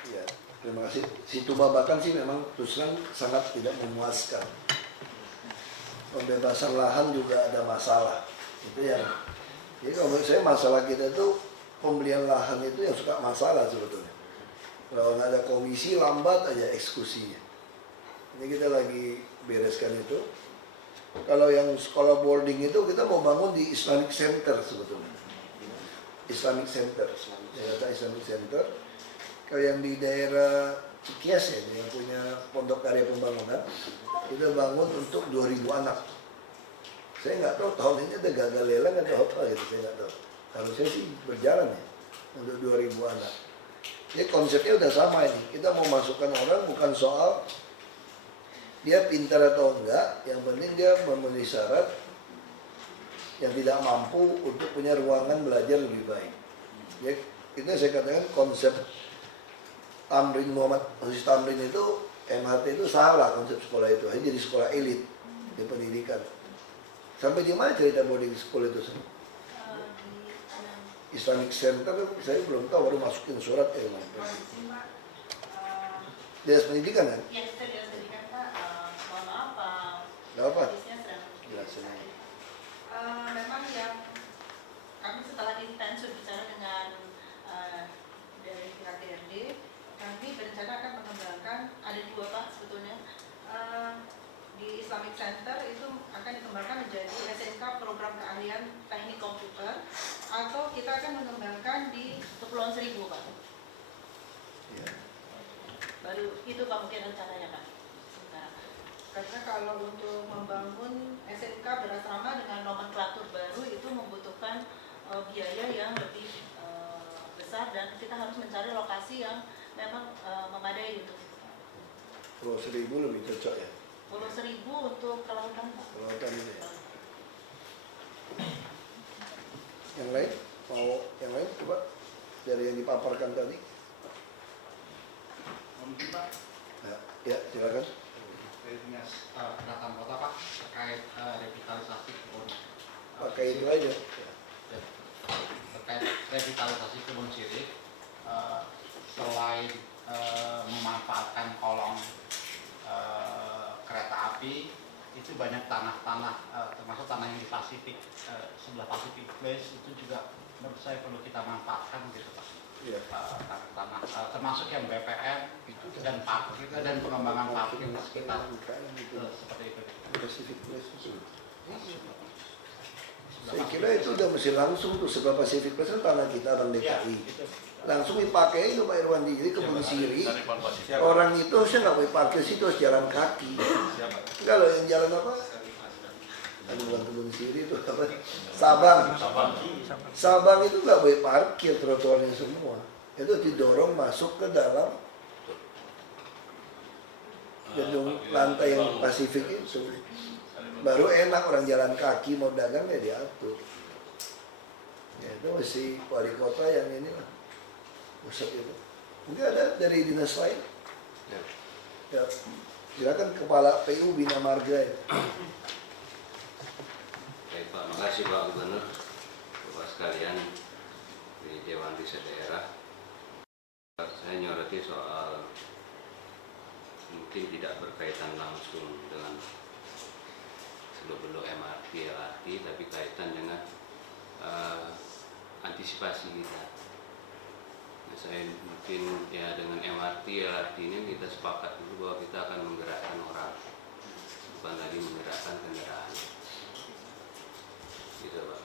Ya, terima kasih. Situ Babakan sih memang terus terang sangat tidak memuaskan. Pembebasan lahan juga ada masalah. Itu yang, jadi kalau menurut saya masalah kita tuh pembelian lahan itu yang suka masalah sebetulnya. Kalau nggak ada komisi lambat aja eksekusinya. Ini kita lagi bereskan itu. Kalau yang sekolah boarding itu kita mau bangun di Islamic Center sebetulnya. Islamic Center, Jakarta Islamic Center. Kalau yang di daerah Cikias ya, yang punya pondok karya pembangunan, kita bangun untuk 2.000 anak. Saya nggak tahu tahun ini ada gagal lelang atau apa gitu, saya nggak tahu. Harusnya sih berjalan ya untuk 2.000 anak. Jadi konsepnya udah sama ini. Kita mau masukkan orang bukan soal dia pintar atau enggak, yang penting dia memenuhi syarat yang tidak mampu untuk punya ruangan belajar lebih baik. Ya, itu saya katakan konsep Tamrin Muhammad Husis Tamrin itu MHT itu salah konsep sekolah itu. Jadi sekolah elit di pendidikan. Sampai di mana cerita boarding school itu? di Islamic Center, saya belum tahu, baru masukin surat kondisi Pak. Dinas Pendidikan kan? Ya, kita dinas pendidikan Pak. Mohon maaf Pak. Gak apa? Kondisinya sedang Jelasin aja. memang yang kami setelah intens berbicara dengan dari pihak DRD, kami berencana akan mengembangkan, ada 2 Pak sebetulnya. Di Islamic Center itu akan dikembangkan menjadi SMK program keahlian teknik komputer, atau kita akan mengembangkan di Kepulauan Seribu Pak. Ya. Baru itu Pak mungkin rencananya Pak. Sementara. Karena kalau untuk membangun SMK berasrama dengan nomenklatur baru itu membutuhkan biaya yang lebih besar, dan kita harus mencari lokasi yang memang memadai untuk itu. Pulau Seribu lebih cocok ya? Pulau Seribu untuk kelautan Pak. Kelautan itu ya? Yang lain? Mau yang lain? Coba dari yang dipaparkan tadi. Mungkin Pak, Ya, silakan. dari Dinas Penataan Kota Pak, terkait revitalisasi kebun. Pakai itu aja. Ya, terkait revitalisasi kebun sirih, selain memanfaatkan kolong kereta api, itu banyak tanah-tanah, termasuk tanah yang di Pasifik, sebelah Pacific Place, itu juga menurut saya perlu kita manfaatkan gitu Pak. Iya. Tanah termasuk yang BPM dan parkir dan pengembangan parkir sekitar seperti itu. Pacific Place itu. Saya kira itu udah mesti langsung tuh, sebab Pacific Place kan tanah kita orang DKI. Langsung dipakai itu Pak Irwandi, jadi kebun sirih. Orang itu harusnya nggak boleh parkir situ, harus jalan kaki. Kalau yang jalan apa? Aduh, bukan kebun sirih itu apa? Sabang. Sabang itu nggak boleh parkir trotoarnya semua. Itu didorong masuk ke dalam gedung lantai yang Pasifik itu. Baru enak orang jalan kaki mau dagang ya diatur. Ya, itu mesti wali kota yang inilah pusat itu. Mungkin ada dari dinas lain. Ya, silakan Kepala PU Bina Marga ya. Baik Pak, makasih Pak Gubernur, Bapak sekalian di Dewan Riset Daerah. Saya nyoroti soal mungkin tidak berkaitan langsung dengan seluk-beluk MRT, LRT, tapi kaitan dengan antisipasi kita. Nah, saya mungkin ya dengan MRT, LRT ini kita sepakat dulu bahwa kita akan menggerakkan orang, bukan lagi menggerakkan kendaraan. Gitu Pak.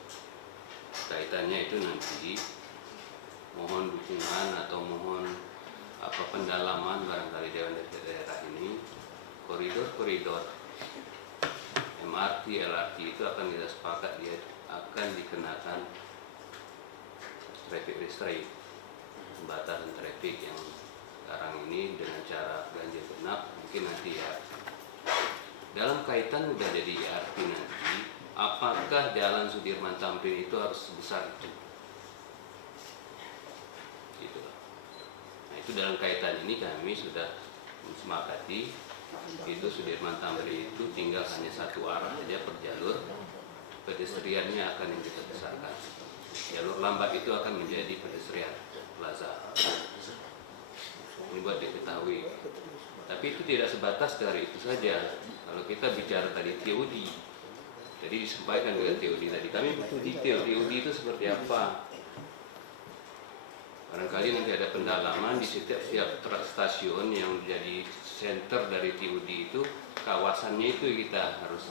Kaitannya itu nanti mohon dukungan atau mohon pendalaman barangkali Dewan Riset Daerah ini koridor-koridor MRT, LRT itu akan kita sepakat dia akan dikenakan traffic restraint, pembatasan traffic yang sekarang ini dengan cara ganjil genap. Mungkin nanti ya dalam kaitan udah jadi IRT nanti, apakah Jalan Sudirman Tamrin itu harus sebesar itu? Gitu. Nah itu dalam kaitan ini kami sudah sepakati itu Sudirman Tamrin itu tinggal hanya satu arah saja per jalur, pedestriannya akan yang kita besarkan. Jalur lambat itu akan menjadi pedestrian plaza. Ini buat diketahui. Tapi itu tidak sebatas dari itu saja. Kalau kita bicara tadi TOD, jadi disampaikan dengan TOD tadi, kami butuh detail TOD itu seperti apa. Barangkali nanti ada pendalaman di setiap stasiun yang menjadi center dari TOD itu, kawasannya itu kita harus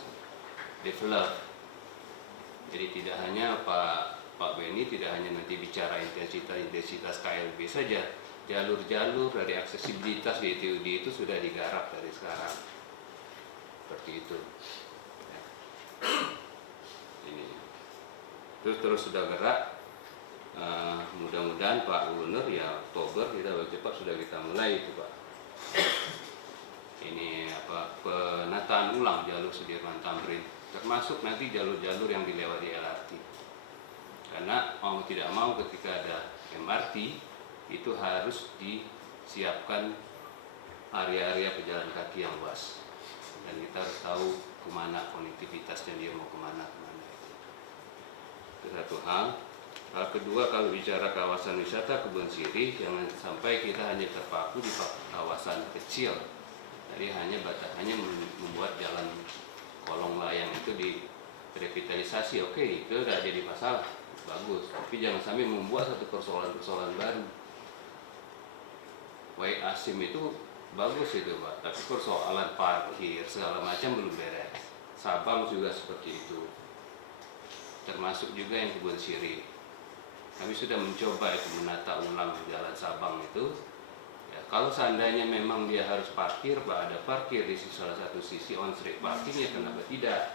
develop. Jadi tidak hanya Pak Beni tidak hanya nanti bicara intensitas KLB saja, jalur-jalur dari aksesibilitas di TOD itu sudah digarap dari sekarang. Seperti itu. Ya. Ini. Terus sudah gerak. Mudah-mudahan Pak Gubernur ya Oktober kita cepat sudah kita mulai itu Pak. Ini penataan ulang jalur Sudirman Tamrin, termasuk nanti jalur-jalur yang dilewati LRT. Karena mau tidak mau ketika ada MRT itu harus disiapkan area-area pejalan kaki yang luas. dan kita harus tahu kemana konektivitasnya dia mau kemana. Itu satu hal. Hal kedua, kalau bicara kawasan wisata Kebun Sirih, jangan sampai kita hanya terpaku di kawasan kecil. Jadi hanya membuat jalan kolong layang itu direvitalisasi, oke, itu tidak jadi masalah, bagus. Tapi jangan sampai membuat satu persoalan baru. Wai Asim itu bagus itu Pak, tapi persoalan parkir segala macam belum beres. Sabang juga seperti itu, termasuk juga yang Kebun Sirih. Kami sudah mencoba itu menata ulang jalan Sabang itu. Ya, kalau seandainya memang dia harus parkir, Pak, ada parkir di salah satu sisi on-street parkingnya, kenapa tidak?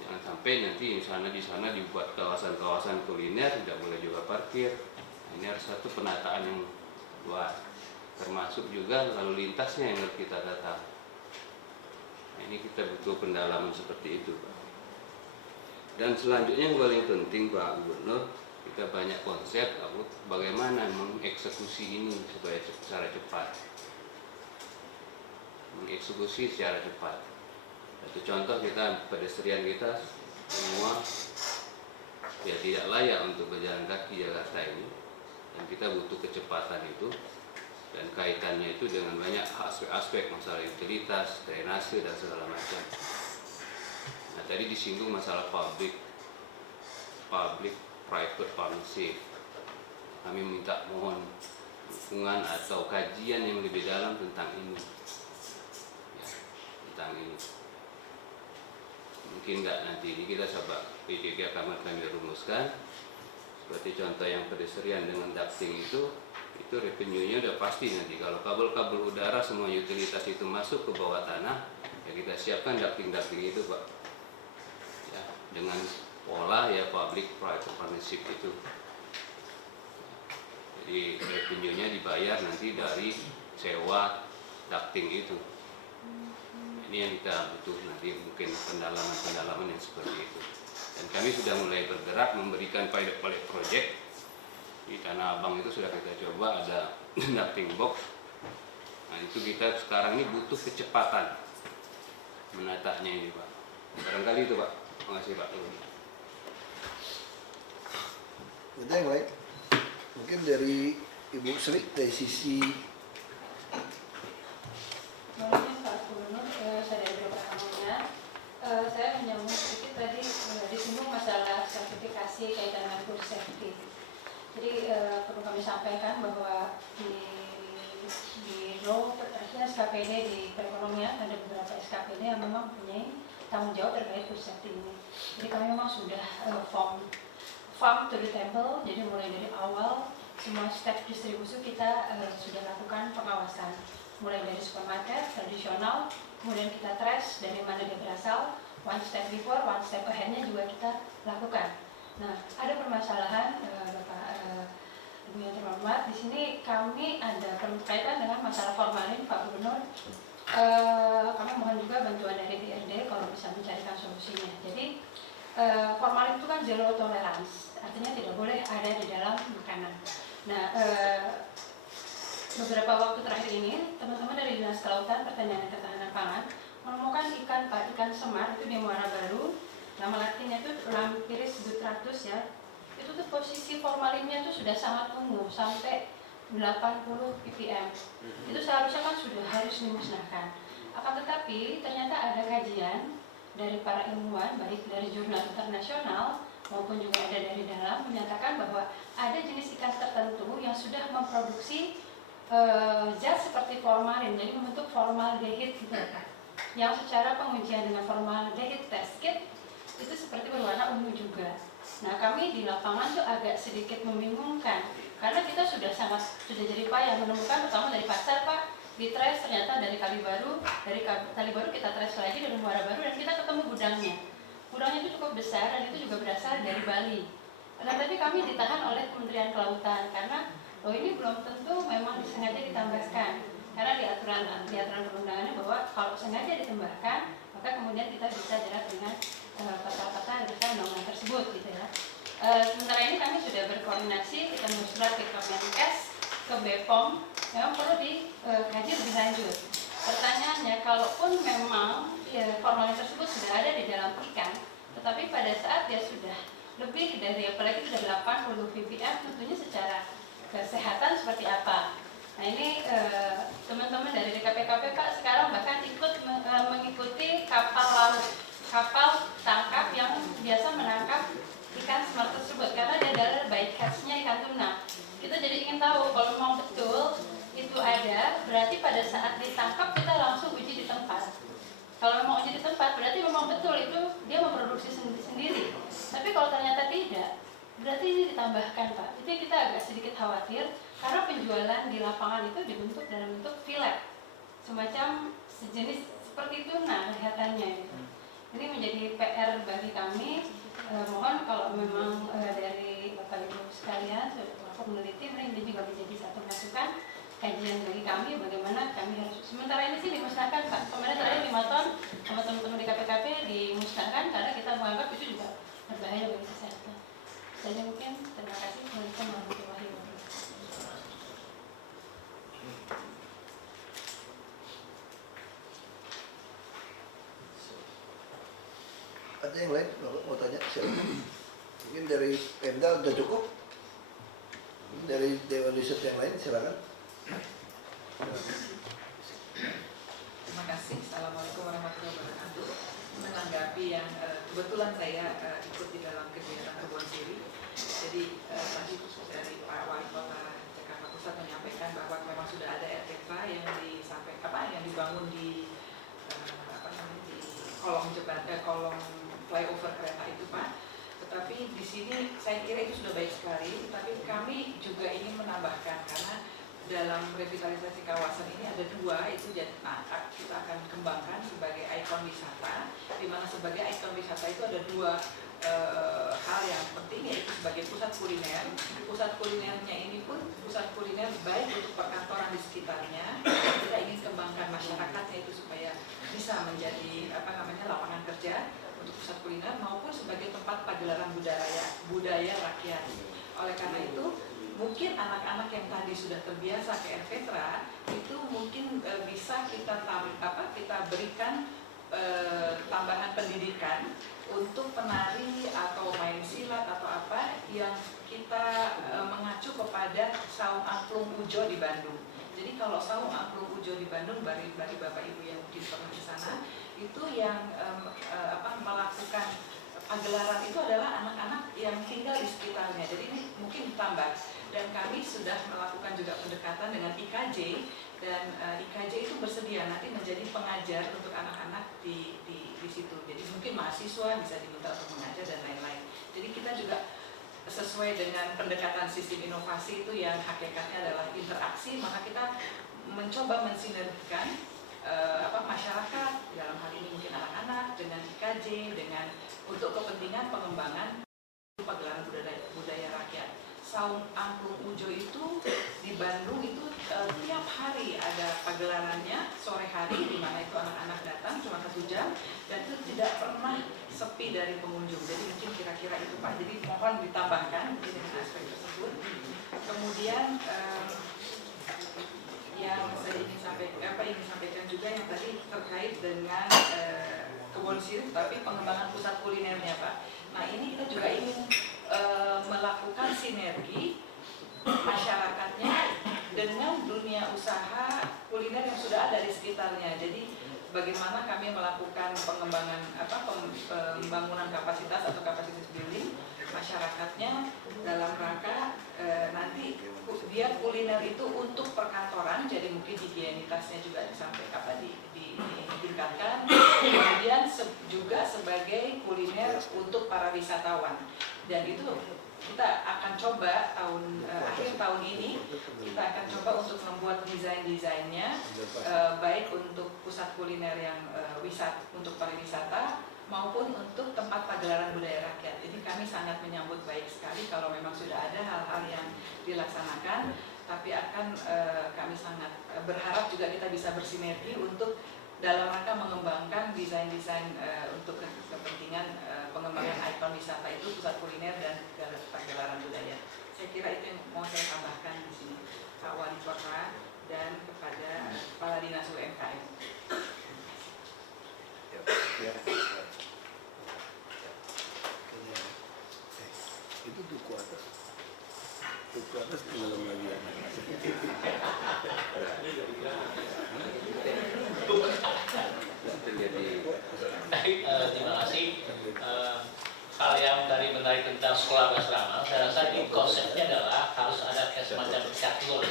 Jangan sampai nanti di sana dibuat kawasan-kawasan kuliner, tidak boleh juga parkir. Ini harus satu penataan yang luas, termasuk juga lalu lintasnya yang harus kita tata. Nah, ini kita butuh pendalaman seperti itu, Pak. Dan selanjutnya yang paling penting, Pak Gubernur, kita banyak konsep bagaimana mengeksekusi ini supaya secara cepat. Mengeksekusi secara cepat. Satu contoh, kita pedestrian kita semua ya tidak layak untuk berjalan kaki Jakarta ini, dan kita butuh kecepatan itu, dan kaitannya itu dengan banyak aspek-aspek masalah utilitas, drainase dan segala macam. Nah, tadi disinggung masalah public private partnership. Kami mohon dukungan atau kajian yang lebih dalam tentang ini. Ya, tentang ini. Mungkin nggak nanti ini kita coba akan kami rumuskan. Seperti contoh yang pedestrian dengan ducting itu revenue-nya udah pasti nanti. Kalau kabel-kabel udara semua utilitas itu masuk ke bawah tanah, ya kita siapkan ducting itu, Pak. Ya, dengan pola ya public private partnership itu. Jadi revenue-nya dibayar nanti dari sewa ducting itu. Ini yang kita butuh nanti, mungkin pendalaman yang seperti itu. Dan kami sudah mulai bergerak memberikan pilot project. Di Tanah Abang itu sudah kita coba ada ducting box. Nah, itu kita sekarang ini butuh kecepatan menatanya ini, Pak. Barangkali itu, Pak. Terima kasih, Pak. Ada yang lain? Mungkin dari Ibu Sri, dari sisi Baik, Pak Gubernur, saya dari Pertamina. Saya menyambung sedikit tadi disinggung masalah sertifikasi kaitan dengan food safety. Jadi perlu kami sampaikan bahwa di law SKPD di perekonomian ada beberapa SKPD yang memang punya tanggung jawab terkait food safety ini. Jadi kami memang sudah farm to the table, jadi mulai dari awal semua step distribusi kita sudah lakukan pengawasan, mulai dari supermarket tradisional, kemudian kita trace dari mana dia berasal, one step before, one step ahead-nya juga kita lakukan. Nah, ada permasalahan Bapak Ibu yang terhormat, di sini kami ada berkaitan dengan masalah formalin, Pak Gubernur. Kami mohon juga bantuan dari DRD kalau bisa mencarikan solusinya. Jadi formalin itu kan zero tolerance, artinya tidak boleh ada di dalam makanan. Nah, beberapa waktu terakhir ini teman-teman dari Dinas Kelautan, Pertanian dan Ketahanan Pangan menemukan ikan semar itu di Muara Baru, nama latinnya itu Lampiris butratus ya. Itu tuh posisi formalinnya itu sudah sangat ungu sampai 80 ppm. Itu seharusnya kan sudah harus dimusnahkan. Akan tetapi ternyata ada kajian dari para ilmuwan baik dari jurnal internasional maupun juga ada dari dalam menyatakan bahwa ada jenis ikan tertentu yang sudah memproduksi zat seperti formalin, jadi membentuk formaldehid gitu, yang secara pengujian dengan formaldehid test kit itu seperti berwarna ungu juga. Nah, kami di lapangan tuh agak sedikit membingungkan karena kita sudah jadi payah menemukan, terutama dari pasar, Pak, di trace ternyata dari Kalibaru kita trace lagi dari Muara Baru dan kita ketemu gudangnya. Gudangnya itu cukup besar dan itu juga berasal dari Bali. Nah, tadi kami ditahan oleh Kementerian Kelautan karena ini belum tentu memang disengaja ditambahkan. Karena di aturan perundangannya bahwa kalau sengaja ditambahkan, maka kemudian kita bisa jerat dengan pasal-pasal undang-undang tersebut gitu ya. Sementara ini kami sudah berkoordinasi, kita surat ke Kemenkes, ke BPOM, memang perlu dikaji lebih lanjut. pertanyaannya, kalaupun memang ya, formalin tersebut sudah ada di dalam ikan, tetapi pada saat dia sudah lebih dari, apalagi sudah 80 ppm, tentunya secara kesehatan seperti apa? Nah ini teman-teman dari DKPKP Pak sekarang bahkan ikut mengikuti kapal laut, kapal tangkap yang biasa menangkap ikan smart tersebut, karena dia adalah bycatch-nya ikan tuna. Kita jadi ingin tahu kalau memang betul itu ada, berarti pada saat ditangkap kita langsung uji di tempat. Kalau memang uji di tempat berarti memang betul itu dia memproduksi sendiri. Tapi kalau ternyata tidak, berarti ini ditambahkan Pak. Itu yang kita agak sedikit khawatir, karena penjualan di lapangan itu dibentuk dalam bentuk filet, semacam sejenis seperti tuna kelihatannya. Gitu. Ini menjadi PR bagi kami. Mohon kalau memang dari Bapak Ibu sekalian sudah meneliti, ini juga menjadi satu masukan kajian bagi kami bagaimana kami harus. Sementara ini sih dimusnahkan Pak. Kemarin terakhir 5 ton sama teman-teman di KPKP dimusnahkan karena kita menganggap itu juga berbahaya bagi kesehatan. Saya mungkin terima kasih. Assalamualaikum warahmatullahi wabarakatuh. Ada yang lain mau tanya silakan. Mungkin dari Pemda sudah cukup. Mungkin dari Dewan Riset yang lain silakan. Terima kasih. Assalamualaikum warahmatullahi wabarakatuh. Menanggapi yang kebetulan saya ikut di dalam kegiatan Kebon Sirih. Jadi tadi dari Pak Wali Kota Jakarta Pusat menyampaikan bahwa memang sudah ada RTPA yang disampaikan yang dibangun di di kolong jembatan, kolong flyover kereta itu Pak. Tetapi di sini saya kira itu sudah baik sekali. Tapi kami juga ingin menambahkan karena dalam revitalisasi kawasan ini ada dua, itu kita akan kembangkan sebagai ikon wisata, di mana sebagai ikon wisata itu ada dua hal yang penting, yaitu sebagai pusat kuliner. Pusat kulinernya ini pun pusat kuliner baik untuk perkantoran di sekitarnya. Kita ingin kembangkan masyarakatnya itu supaya bisa menjadi lapangan kerja untuk pusat kuliner maupun sebagai tempat pagelaran budaya rakyat. Oleh karena itu mungkin anak-anak yang tadi sudah terbiasa ke Ervetra itu mungkin bisa kita berikan tambahan pendidikan untuk penari atau main silat atau apa yang kita mengacu kepada Saung Angklung Ujo di Bandung. Jadi kalau Saung Angklung Ujo di Bandung, bagi Bapak Ibu yang mungkin pernah ke sana, itu yang melakukan pagelaran itu adalah anak-anak yang tinggal di sekitarnya. Jadi ini mungkin ditambah. Dan kami sudah melakukan juga pendekatan dengan IKJ, dan IKJ itu bersedia nanti menjadi pengajar untuk anak-anak di situ. Jadi mungkin mahasiswa bisa diminta untuk mengajar dan lain-lain. Jadi kita juga sesuai dengan pendekatan sistem inovasi itu yang hakikatnya adalah interaksi, maka kita mencoba mensinergikan masyarakat, dalam hal ini mungkin anak-anak, dengan IKJ, dengan untuk kepentingan pengembangan pagelaran budaya rakyat. Saung Angklung Ujo itu di Bandung itu tiap hari ada pagelarannya sore hari, di mana itu anak-anak datang cuma 1 jam dan itu tidak pernah sepi dari pengunjung. Jadi mungkin kira-kira itu Pak. Jadi mohon ditambahkan dengan aspek tersebut. Kemudian yang saya ingin sampaikan juga yang tadi terkait dengan Kebon Sirih, tapi pengembangan pusat kulinernya Pak. Nah ini kita juga ingin melakukan sinergi masyarakatnya dengan dunia usaha kuliner yang sudah ada di sekitarnya. Jadi bagaimana kami melakukan pengembangan pembangunan kapasitas atau kapasitas building masyarakatnya dalam rangka nanti biar kuliner itu untuk perkantoran, jadi mungkin higienitasnya juga ditingkatkan, kemudian juga sebagai kuliner untuk para wisatawan. Dan itu kita akan coba akhir tahun ini kita akan coba untuk membuat desainnya baik untuk pusat kuliner yang untuk pariwisata maupun untuk tempat pagelaran budaya rakyat. Jadi kami sangat menyambut baik sekali kalau memang sudah ada hal-hal yang dilaksanakan, tapi akan kami sangat berharap juga kita bisa bersinergi untuk dalam rangka mengembangkan desain-desain untuk kepentingan pengembangan ikon wisata itu pusat kuliner dan pagelaran budaya. Saya kira itu yang mau saya tambahkan di sini, Pak Wali Kota dan kepada Kepala Dinas UMKM. duku atas tinggal lagi ya. Terima kasih. Hal yang tadi menarik tentang sekolah berasrama, saya rasa ini konsepnya adalah harus ada kayak semacam catur,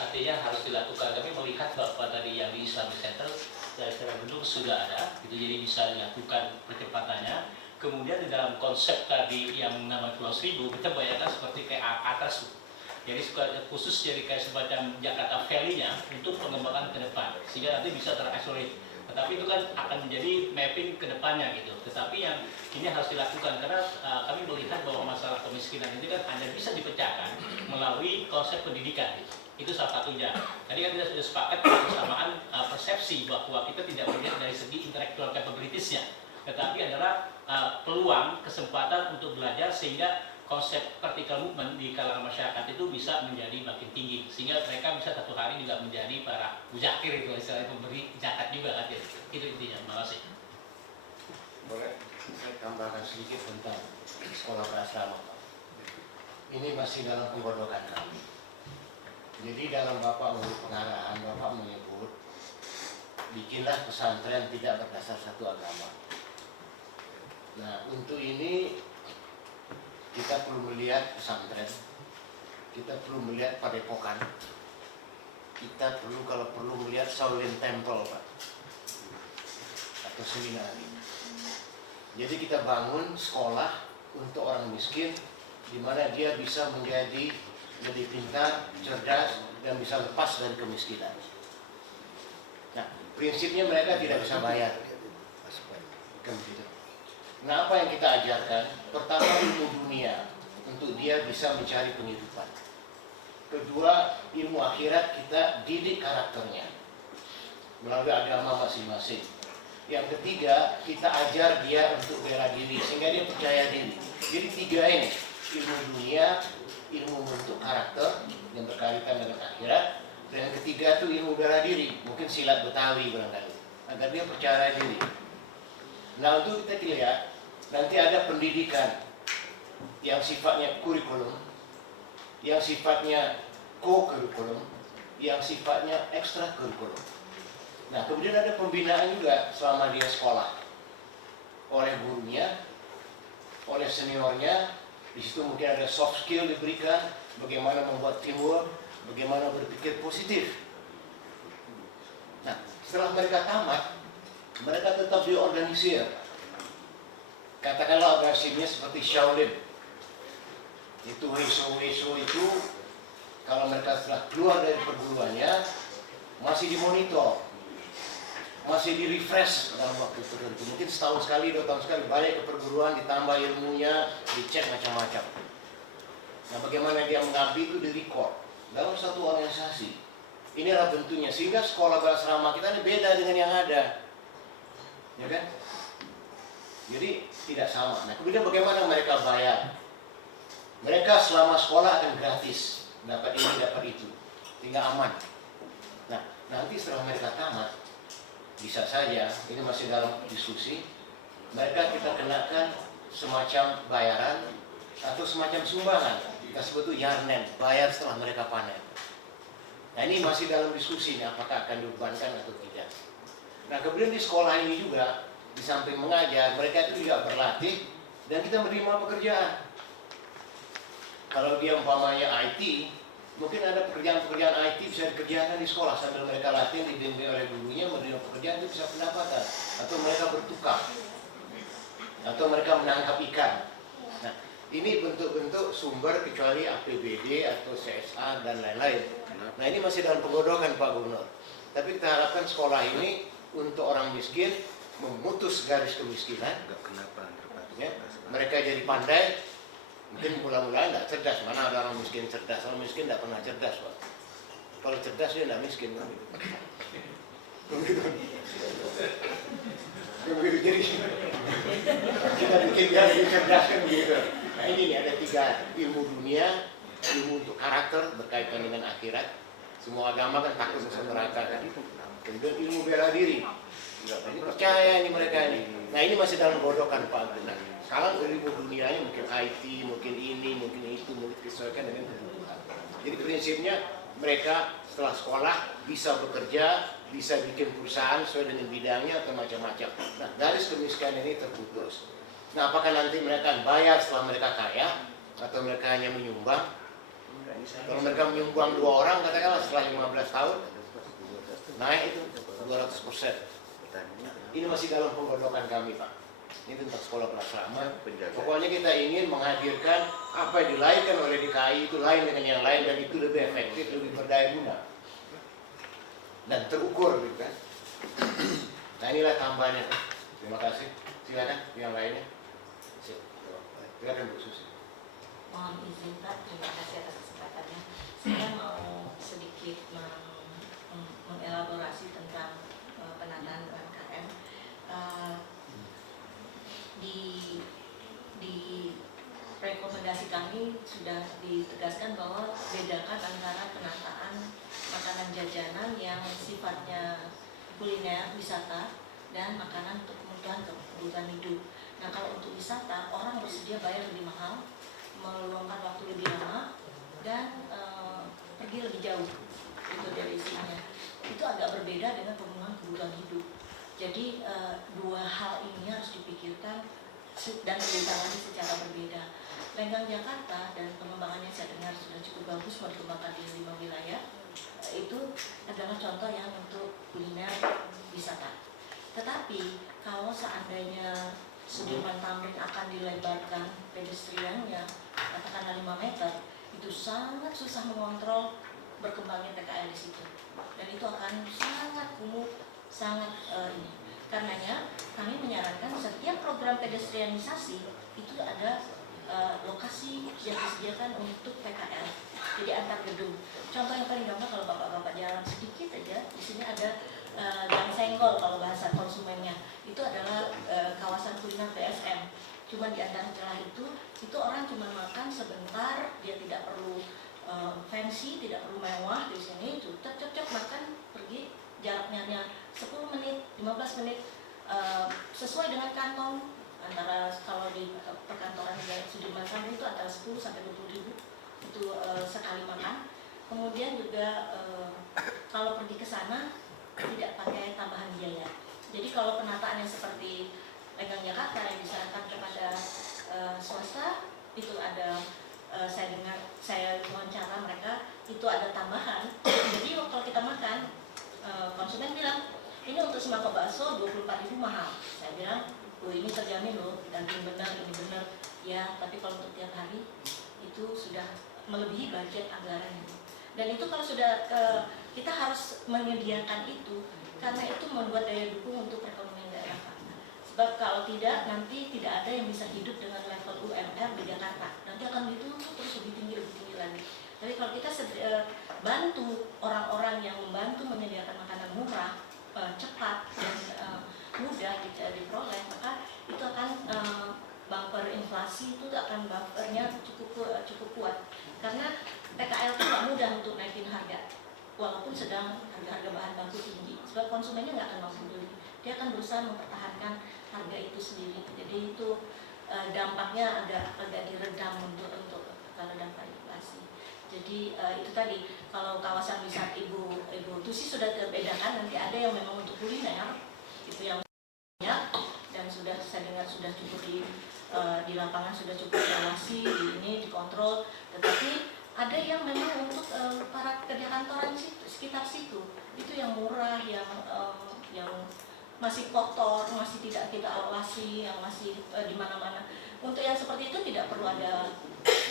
artinya harus dilakukan. Kami melihat bahwa tadi yang di Islamic Center dari secara bentuk sudah ada, itu jadi bisa dilakukan percepatannya. Kemudian di dalam konsep tadi yang nama Pulau Seribu, kita bayangkan seperti kayak atas, jadi khusus jadi kayak semacam Jakarta Valley-nya untuk pengembangan ke depan, sehingga nanti bisa terisolate. Tetapi itu kan akan menjadi mapping ke depannya gitu. Tetapi yang ini harus dilakukan karena kami melihat bahwa masalah kemiskinan ini kan hanya bisa dipecahkan melalui konsep pendidikan gitu. Itu salah satunya. Tadi kan kita sudah sepakat kesamaan persepsi bahwa kita tidak melihat dari segi intellectual capabilities-nya, tetapi adalah peluang, kesempatan untuk belajar sehingga konsep vertical movement di kalangan masyarakat itu bisa menjadi makin tinggi sehingga mereka bisa satu hari juga menjadi para muzakir itu istilahnya pemberi zakat juga kan itu intinya. Terima kasih. Boleh saya tambahkan sedikit tentang sekolah berasrama. Ini masih dalam penggodokan kami. Jadi dalam Bapak memberi pengarahan, Bapak menyebut bikinlah pesantren tidak berdasar satu agama. Nah untuk ini kita perlu melihat pesantren, kita perlu melihat padepokan, kita perlu kalau perlu melihat Shaolin Temple Pak, atau seminari. Jadi kita bangun sekolah untuk orang miskin, di mana dia bisa menjadi lebih pintar, cerdas, dan bisa lepas dari kemiskinan. Nah, prinsipnya mereka tidak bisa bayar. Kan begitu. Nah, apa yang kita ajarkan? Pertama, ilmu dunia untuk dia bisa mencari penghidupan. Kedua, ilmu akhirat kita didik karakternya melalui agama masing-masing. Yang ketiga, kita ajar dia untuk bela diri sehingga dia percaya diri. Jadi tiga ini, ilmu dunia, ilmu bentuk karakter yang berkaitan dengan akhirat, dan yang ketiga itu ilmu bela diri, mungkin silat Betawi barangkali, agar dia percaya diri. Nah, untuk kita lihat nanti ada pendidikan yang sifatnya kurikulum, yang sifatnya co-kurikulum, yang sifatnya ekstra kurikulum. Nah, kemudian ada pembinaan juga selama dia sekolah oleh gurunya, oleh seniornya. Di situ mungkin ada soft skill diberikan, bagaimana membuat teamwork, bagaimana berpikir positif. Nah, setelah mereka tamat, mereka tetap diorganisir. Katakanlah organisasinya seperti Shaolin. Itu Wesho itu, kalau mereka setelah keluar dari perguruannya, masih dimonitor, masih di-refresh dalam waktu tertentu. Mungkin setahun sekali, 2 tahun sekali, balik ke perguruan, ditambah ilmunya, dicek macam-macam. Nah, bagaimana dia mengabdi itu di-record dalam satu organisasi. Inilah bentuknya, sehingga sekolah berasrama kita ini beda dengan yang ada. Ya kan? Jadi tidak sama. Nah, kemudian bagaimana mereka bayar? Mereka selama sekolah akan gratis, dapat ini, dapat itu, tinggal aman. Nah, nanti setelah mereka tamat, bisa saja, ini masih dalam diskusi, mereka kita kenakan semacam bayaran atau semacam sumbangan. Kita sebut itu yarnen, bayar setelah mereka panen. Nah, ini masih dalam diskusi, apakah akan dibebankan atau tidak. Nah, kemudian di sekolah ini juga, di samping mengajar, mereka itu juga berlatih dan kita menerima pekerjaan. Kalau dia umpamanya IT, mungkin ada pekerjaan-pekerjaan IT bisa dikerjakan di sekolah sambil mereka latihan, dibimbing oleh gurunya, menerima pekerjaan itu bisa pendapatan. Atau mereka bertukar, atau mereka menangkap ikan. Nah, ini bentuk-bentuk sumber kecuali APBD atau CSA dan lain-lain. Nah, ini masih dalam penggodokan Pak Gubernur. Tapi kita harapkan sekolah ini untuk orang miskin, memutus garis kemiskinan. Ya, mereka jadi pandai. Mungkin mula-mula tidak cerdas, mana ada orang miskin cerdas. Orang miskin tidak pernah cerdas Pak. Kalau cerdas dia tidak miskin kan? Begitu. Jadi kita bikin dia lebih cerdas kan begitu. Nah, ini nih ada 3 ilmu dunia, ilmu untuk karakter berkaitan dengan akhirat, Semua agama kan takut masuk neraka kan. Kemudian ilmu bela diri. Ini percaya ini mereka ini. Nah ini masih dalam godokan Pak Agung. Nah, sekarang ilmu dunianya mungkin IT, mungkin ini, mungkin itu, mungkin disesuaikan dengan kebutuhan. Jadi prinsipnya mereka setelah sekolah bisa bekerja, bisa bikin perusahaan sesuai dengan bidangnya atau macam-macam. Nah garis kemiskinan ini terputus. Nah apakah nanti mereka bayar setelah mereka kaya atau mereka hanya menyumbang? Kalau mereka menyumbang 2 orang katakanlah setelah 15 tahun naik itu 200%. Ini masih dalam penggodokan kami Pak. Ini tentang sekolah berasrama. Pokoknya kita ingin menghadirkan apa yang dilahirkan oleh DKI itu lain dengan yang lain dan itu lebih efektif, lebih berdaya guna dan terukur gitu kan. Nah inilah tambahannya. Terima kasih. Silakan yang lainnya. Silakan Bu Susi. Mohon izin Pak, terima kasih atas kesempatannya. Saya mau sedikit mengelaborasi tentang penataan UMKM. Di rekomendasi kami sudah ditegaskan bahwa bedakan antara penataan makanan jajanan yang sifatnya kuliner wisata dan makanan untuk kebutuhan hidup. Nah kalau untuk wisata orang bersedia bayar lebih mahal, meluangkan waktu lebih lama dan pergi lebih jauh itu dari isinya. Itu agak berbeda dengan pemenuhan kebutuhan hidup. Jadi 2 hal ini harus dipikirkan dan ditangani secara berbeda. Lenggang Jakarta dan pengembangannya saya dengar sudah cukup bagus mau dikembangkan di 5 wilayah. Itu adalah contoh yang untuk kuliner wisata. Tetapi kalau seandainya Sudirman Tamrin akan dilebarkan pedestriannya katakanlah 5 meter, itu sangat susah mengontrol berkembangnya PKL di situ. Dan itu akan sangat kumuh, sangat ini. Karenanya kami menyarankan setiap program pedestrianisasi itu ada lokasi yang disediakan untuk PKL. Jadi antar gedung. Contoh yang paling gampang kalau bapak-bapak jalan sedikit aja, di sini ada gang senggol kalau bahasa konsumennya. Itu adalah kawasan kuliner PSM. Cuma di antara celah itu orang cuma makan sebentar, dia tidak perlu fancy, tidak perlu mewah di sini, cocok makan pergi jaraknya hanya 10 menit, 15 menit sesuai dengan kantong. Antara kalau di perkantoran Sudirman Tamrin itu antara 10 sampai 20 ribu itu sekali makan. Kemudian juga kalau pergi ke sana tidak pakai tambahan biaya. Jadi kalau penataan yang seperti Lenggang Jakarta yang disarankan kepada swasta itu ada saya wawancara mereka itu ada tambahan. Jadi kalau kita makan konsumen bilang ini untuk semangkok bakso 24.000 mahal. Saya bilang ini terjamin loh, daging benar, ini benar ya. Tapi kalau untuk tiap hari itu sudah melebihi budget anggaran. Dan itu kalau sudah kita harus menyediakan itu karena itu membuat daya dukung untuk perekonomian daerah. Sebab kalau tidak nanti tidak ada yang bisa hidup dengan level UMR di Jakarta. Nanti akan dituntut terus lebih tinggi lagi. Jadi kalau kita bantu orang-orang yang membantu menyediakan makanan murah, cepat dan mudah diperoleh, maka itu akan bumper inflasi itu akan bumpernya cukup kuat. Karena PKL itu nggak mudah untuk naikin harga, walaupun sedang harga bahan baku tinggi. Sebab konsumennya nggak akan mampu beli, dia akan berusaha mempertahankan harga itu sendiri. Jadi itu dampaknya agak diredam untuk kalau dampak inflasi. Jadi itu tadi kalau kawasan wisata Ibu Tusi sudah terbedakan, nanti ada yang memang untuk kuliner itu yang banyak dan sudah saya dengar sudah cukup di lapangan sudah cukup diawasi, dikontrol. Tetapi ada yang memang untuk para pekerja kantoran sekitar situ itu yang murah, yang masih kotor, masih tidak kita awasi, yang masih di mana-mana. Untuk yang seperti itu tidak perlu ada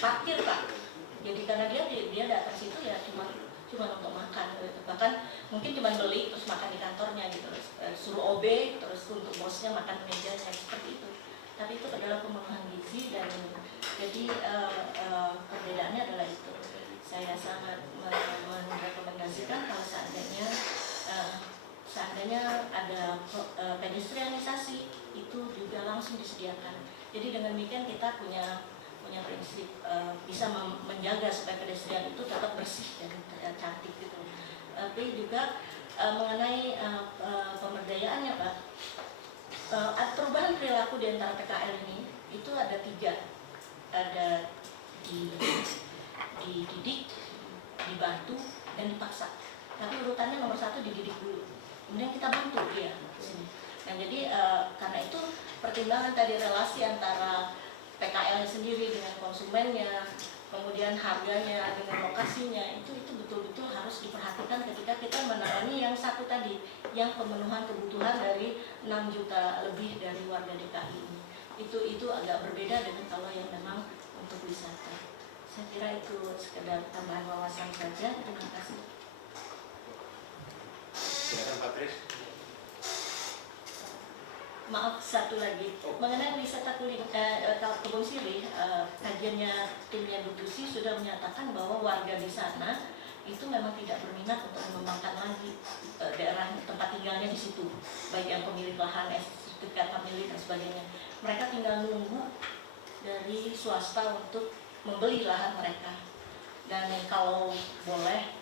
parkir Pak. Jadi karena dia datang situ ya cuma untuk makan gitu. Bahkan mungkin cuma beli terus makan di kantornya gitu, suruh OB terus untuk bosnya makan mejanya seperti itu. Tapi itu adalah pemenuhan gizi dan jadi perbedaannya adalah itu. Saya sangat merekomendasikan kalau seandainya ada pedestrianisasi itu juga langsung disediakan. Jadi dengan demikian kita punya prinsip bisa menjaga supaya pedestrian itu tetap bersih dan cantik gitu. tapi juga mengenai pemberdayaannya Pak. Perubahan perilaku di antara PKL ini itu ada 3, ada dididik, dibantu, dan dipaksa. Tapi urutannya nomor 1 dididik dulu, kemudian kita bantu dia. Nah jadi karena itu pertimbangan tadi relasi antara PKL sendiri dengan konsumennya, kemudian harganya dengan lokasinya, itu betul-betul harus diperhatikan ketika kita menangani yang 1 tadi, yang pemenuhan kebutuhan dari 6 juta lebih dari warga DKI ini. Itu agak berbeda dengan kalau yang memang untuk wisata. Saya kira itu sekedar tambahan wawasan saja. Terima kasih. Silakan Pak Tris. Maaf, satu lagi mengenai wisata Kebun Sirih, kajiannya timnya Bu Tusi sudah menyatakan bahwa warga di sana itu memang tidak berminat untuk mengembangkan lagi daerah tempat tinggalnya di situ, baik yang pemilik lahan, sertifikat pemilik dan sebagainya. Mereka tinggal nunggu dari swasta untuk membeli lahan mereka. Dan kalau boleh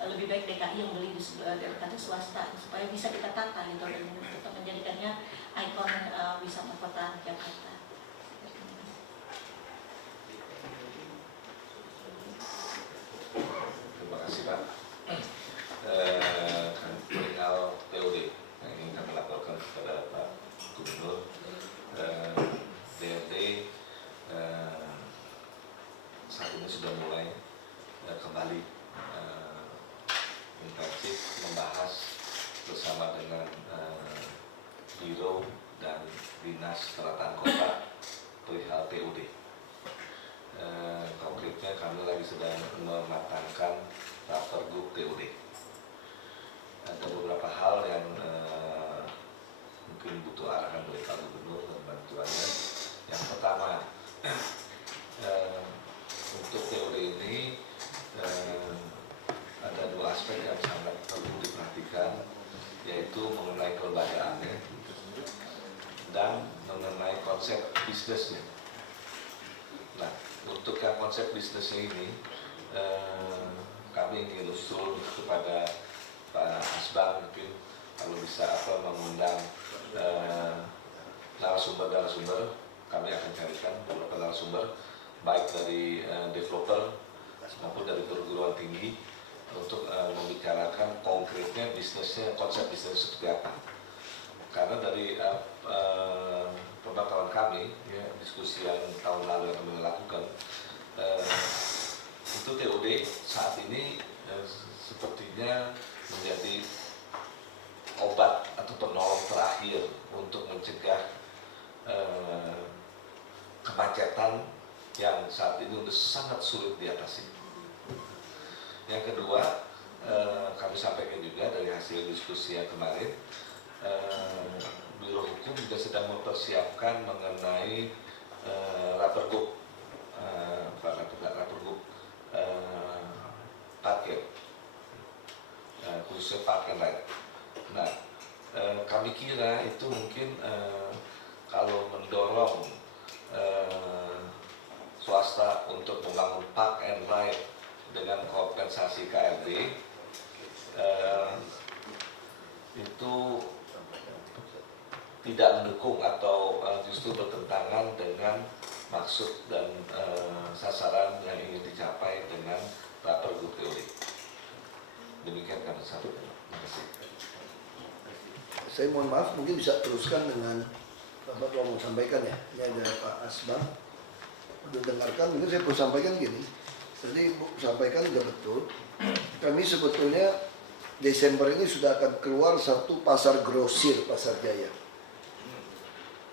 lebih baik DKI yang beli daripada swasta supaya bisa kita tata gitu dan tetap menjadikannya ikon wisata kota Jakarta. Terima kasih Pak. Perihal POD yang ingin kami laporkan kepada Pak Gubernur, DRD saat ini sudah mulai kembali intensif membahas bersama dengan Biro dan Dinas Penataan Kota perihal PUD. Konkretnya kami lagi sedang mematangkan Rapergub PUD. Ada beberapa hal yang mungkin butuh arahan dari Pak Gubernur dan bantuannya. Yang pertama, untuk PUD ini ada 2 aspek yang sangat perlu diperhatikan, yaitu mengenai kelembagaannya dan mengenai konsep bisnisnya. Nah, untuk yang konsep bisnisnya ini, kami ingin usul kepada Pak Asbang mungkin kalau bisa mengundang narasumber-narasumber. Kami akan carikan beberapa narasumber baik dari developer maupun dari perguruan tinggi untuk membicarakan konkretnya bisnisnya, konsep bisnis seperti apa. Karena dari pengetahuan kami, ya, diskusi yang tahun lalu yang kami lakukan, itu TOD saat ini sepertinya menjadi obat atau penolong terakhir untuk mencegah kemacetan yang saat ini sudah sangat sulit diatasi. Yang kedua, kami sampaikan juga dari hasil diskusi yang kemarin, Biro Hukum juga sedang mempersiapkan mengenai Rapergub parkir, khususnya park and ride. Nah, kami kira itu mungkin kalau mendorong swasta untuk membangun park and ride dengan kompensasi KRD, itu tidak mendukung atau justru bertentangan dengan maksud dan sasaran yang ingin dicapai dengan Rapergub PUD. Demikian kami sampaikan. Terima kasih. Saya mohon maaf, mungkin bisa teruskan dengan Bapak mau sampaikan ya. Ini ada Pak Asbang. Udah dengarkan, mungkin saya perlu sampaikan gini. Tadi Bu sampaikan juga betul. Kami sebetulnya Desember ini sudah akan keluar satu pasar grosir, pasar jaya.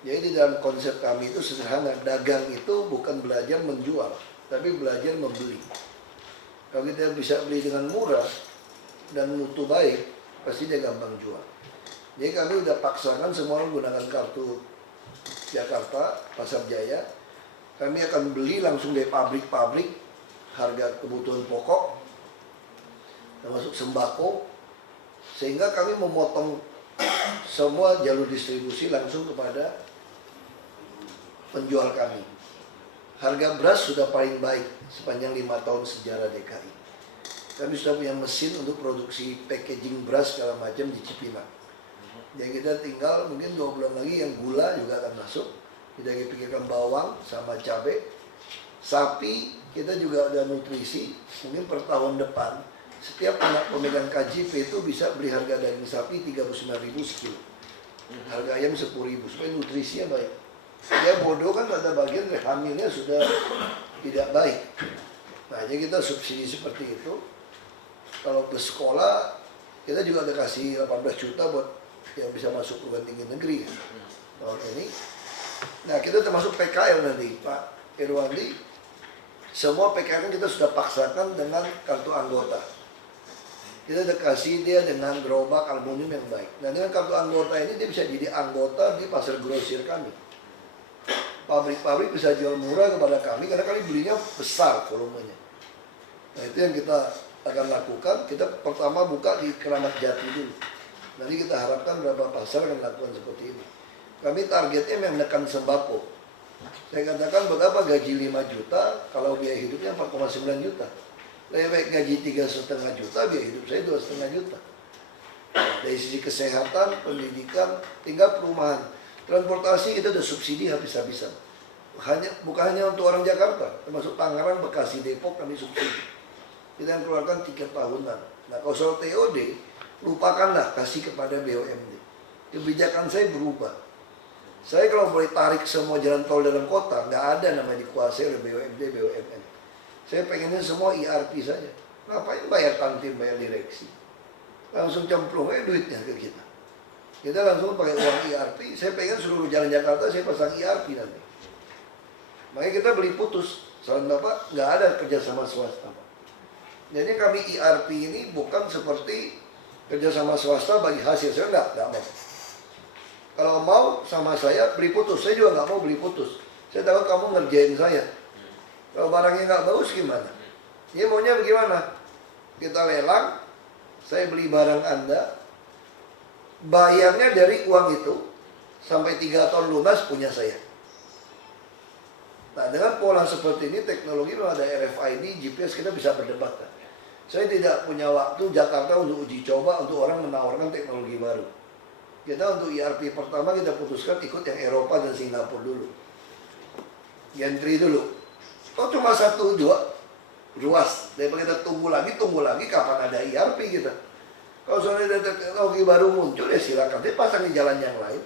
Jadi dalam konsep kami itu sederhana, dagang itu bukan belajar menjual, tapi belajar membeli. Kalau kita bisa beli dengan murah dan mutu baik, pasti dia gampang jual. Jadi kami udah paksakan semua menggunakan kartu Jakarta, Pasar Jaya. Kami akan beli langsung dari pabrik-pabrik, harga kebutuhan pokok, termasuk sembako, sehingga kami memotong semua jalur distribusi langsung kepada penjual kami. Harga beras sudah paling baik sepanjang 5 tahun sejarah DKI. Kami sudah punya mesin untuk produksi packaging beras segala macam di Cipinang. Jadi kita tinggal mungkin 2 bulan lagi yang gula juga akan masuk. Kita pikirkan bawang sama cabai. Sapi kita juga ada nutrisi. Mungkin per tahun depan setiap anak pemegang KJP itu bisa beli harga daging sapi 39.000 sekilo. Harga ayam 10.000 supaya nutrisinya baik. Dia bodoh kan ada bagian hamilnya sudah tidak baik. Nah, jadi kita subsidi seperti itu. Kalau ke sekolah kita juga ada kasih 18 juta buat yang bisa masuk perguruan tinggi negeri tahun ini. Nah, kita termasuk PKL nanti Pak Irwandi. Semua PKL kita sudah paksakan dengan kartu anggota. Kita udah kasih dia dengan gerobak aluminium yang baik. Nah, dengan kartu anggota ini dia bisa jadi anggota di pasar grosir kami. Pabrik-pabrik bisa jual murah kepada kami karena kami belinya besar volumenya. Nah, itu yang kita akan lakukan. Kita pertama buka di Keramat Jati dulu. Nanti kita harapkan beberapa pasar akan lakukan seperti ini. Kami targetnya menekan sembako. Saya katakan berapa gaji 5 juta, kalau biaya hidupnya 4,9 juta. Lebih baik gaji 3,5 juta, biaya hidup saya 2,5 juta. Dari sisi kesehatan, pendidikan, tinggal perumahan. Transportasi itu ada subsidi habis-habisan. Bukan hanya untuk orang Jakarta, termasuk Tangerang, Bekasi, Depok kami subsidi. Kita keluarkan tiket tahunan. Nah, kalau soal TOD, lupakanlah kasih kepada BUMD. Kebijakan saya berubah. Saya kalau boleh tarik semua jalan tol dalam kota, nggak ada namanya dikuasai oleh BUMD, BUMN. Saya pengennya semua IRP saja. Ngapain bayar kantin, bayar direksi? Langsung cemplung aja duitnya ke kita. Kita langsung pakai uang IRP. Saya pengen seluruh jalan Jakarta saya pasang IRP nanti. Makanya kita beli putus. Saran Bapak, nggak ada kerjasama swasta. Jadi kami IRP ini bukan seperti kerjasama swasta bagi hasil. Saya nggak mau. Kalau mau sama saya beli putus, saya juga nggak mau beli putus. Saya tahu kamu ngerjain saya. Kalau barangnya nggak bagus gimana? Dia maunya bagaimana? Kita lelang, saya beli barang Anda, bayarnya dari uang itu sampai 3 tahun lunas punya saya. Nah, dengan pola seperti ini teknologi memang ada RFID, GPS kita bisa berdebat. Saya tidak punya waktu Jakarta untuk uji coba untuk orang menawarkan teknologi baru. Kita untuk IRP pertama kita putuskan ikut yang Eropa dan Singapura dulu. Gentry dulu. Oh cuma 1-2 ruas. Daripada kita tunggu lagi kapan ada IRP kita. Kalau soalnya ada teknologi baru muncul ya silakan. Dia pasang di jalan yang lain.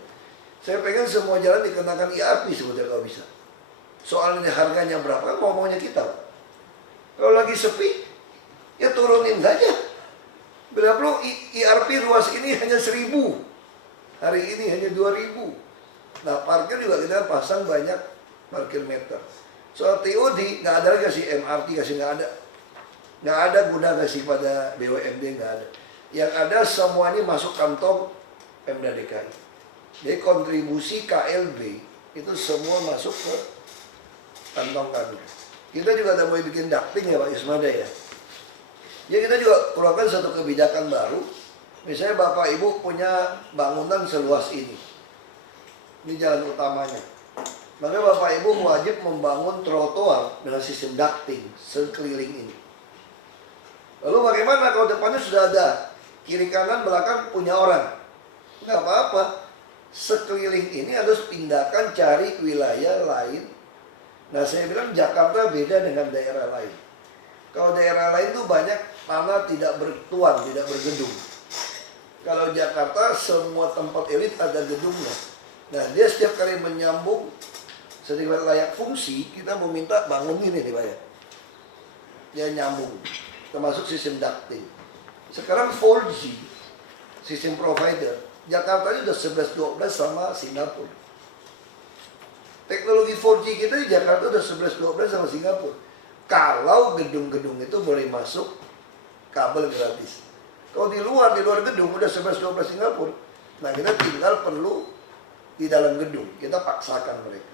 Saya pengen semua jalan dikenakan IRP sebetulnya kalau bisa. Soal ini harganya berapa kan ngomongnya kita. Kalau lagi sepi ya turunin saja. Bila perlu IRP ruas ini hanya 1.000. Hari ini hanya 2.000. Nah parkir juga kita pasang banyak parkir meter. Soal TOD nggak ada lagi kasih MRT, kasih nggak ada. Nggak ada guna kasih pada BUMD, nggak ada. Yang ada semua ini masuk kantong Pemda DKI. Jadi kontribusi KLB itu semua masuk ke kantong kami. Kita juga ada mau bikin ducting ya Pak Ismada ya. Jadi kita juga keluarkan satu kebijakan baru. Misalnya Bapak Ibu punya bangunan seluas ini. Ini jalan utamanya. Maka Bapak Ibu wajib membangun trotoar dengan sistem ducting sekeliling ini. Lalu bagaimana kalau depannya sudah ada kiri kanan belakang punya orang? Nggak apa-apa. Sekeliling ini harus pindahkan cari wilayah lain. Nah saya bilang Jakarta beda dengan daerah lain. Kalau daerah lain tuh banyak tanah tidak bertuan, tidak bergedung. Kalau Jakarta semua tempat elit ada gedungnya. Nah dia setiap kali menyambung sedikit layak fungsi, kita meminta bangun ini nih Pak ya. Dia nyambung, termasuk sistem ducting. Sekarang 4G, sistem provider, Jakarta ini udah 11-12 sama Singapura. Teknologi 4G kita di Jakarta udah 11-12 sama Singapura. Kalau gedung-gedung itu boleh masuk kabel gratis. Kalau di luar gedung udah 11-12 Singapura. Nah kita tinggal perlu di dalam gedung, kita paksakan mereka.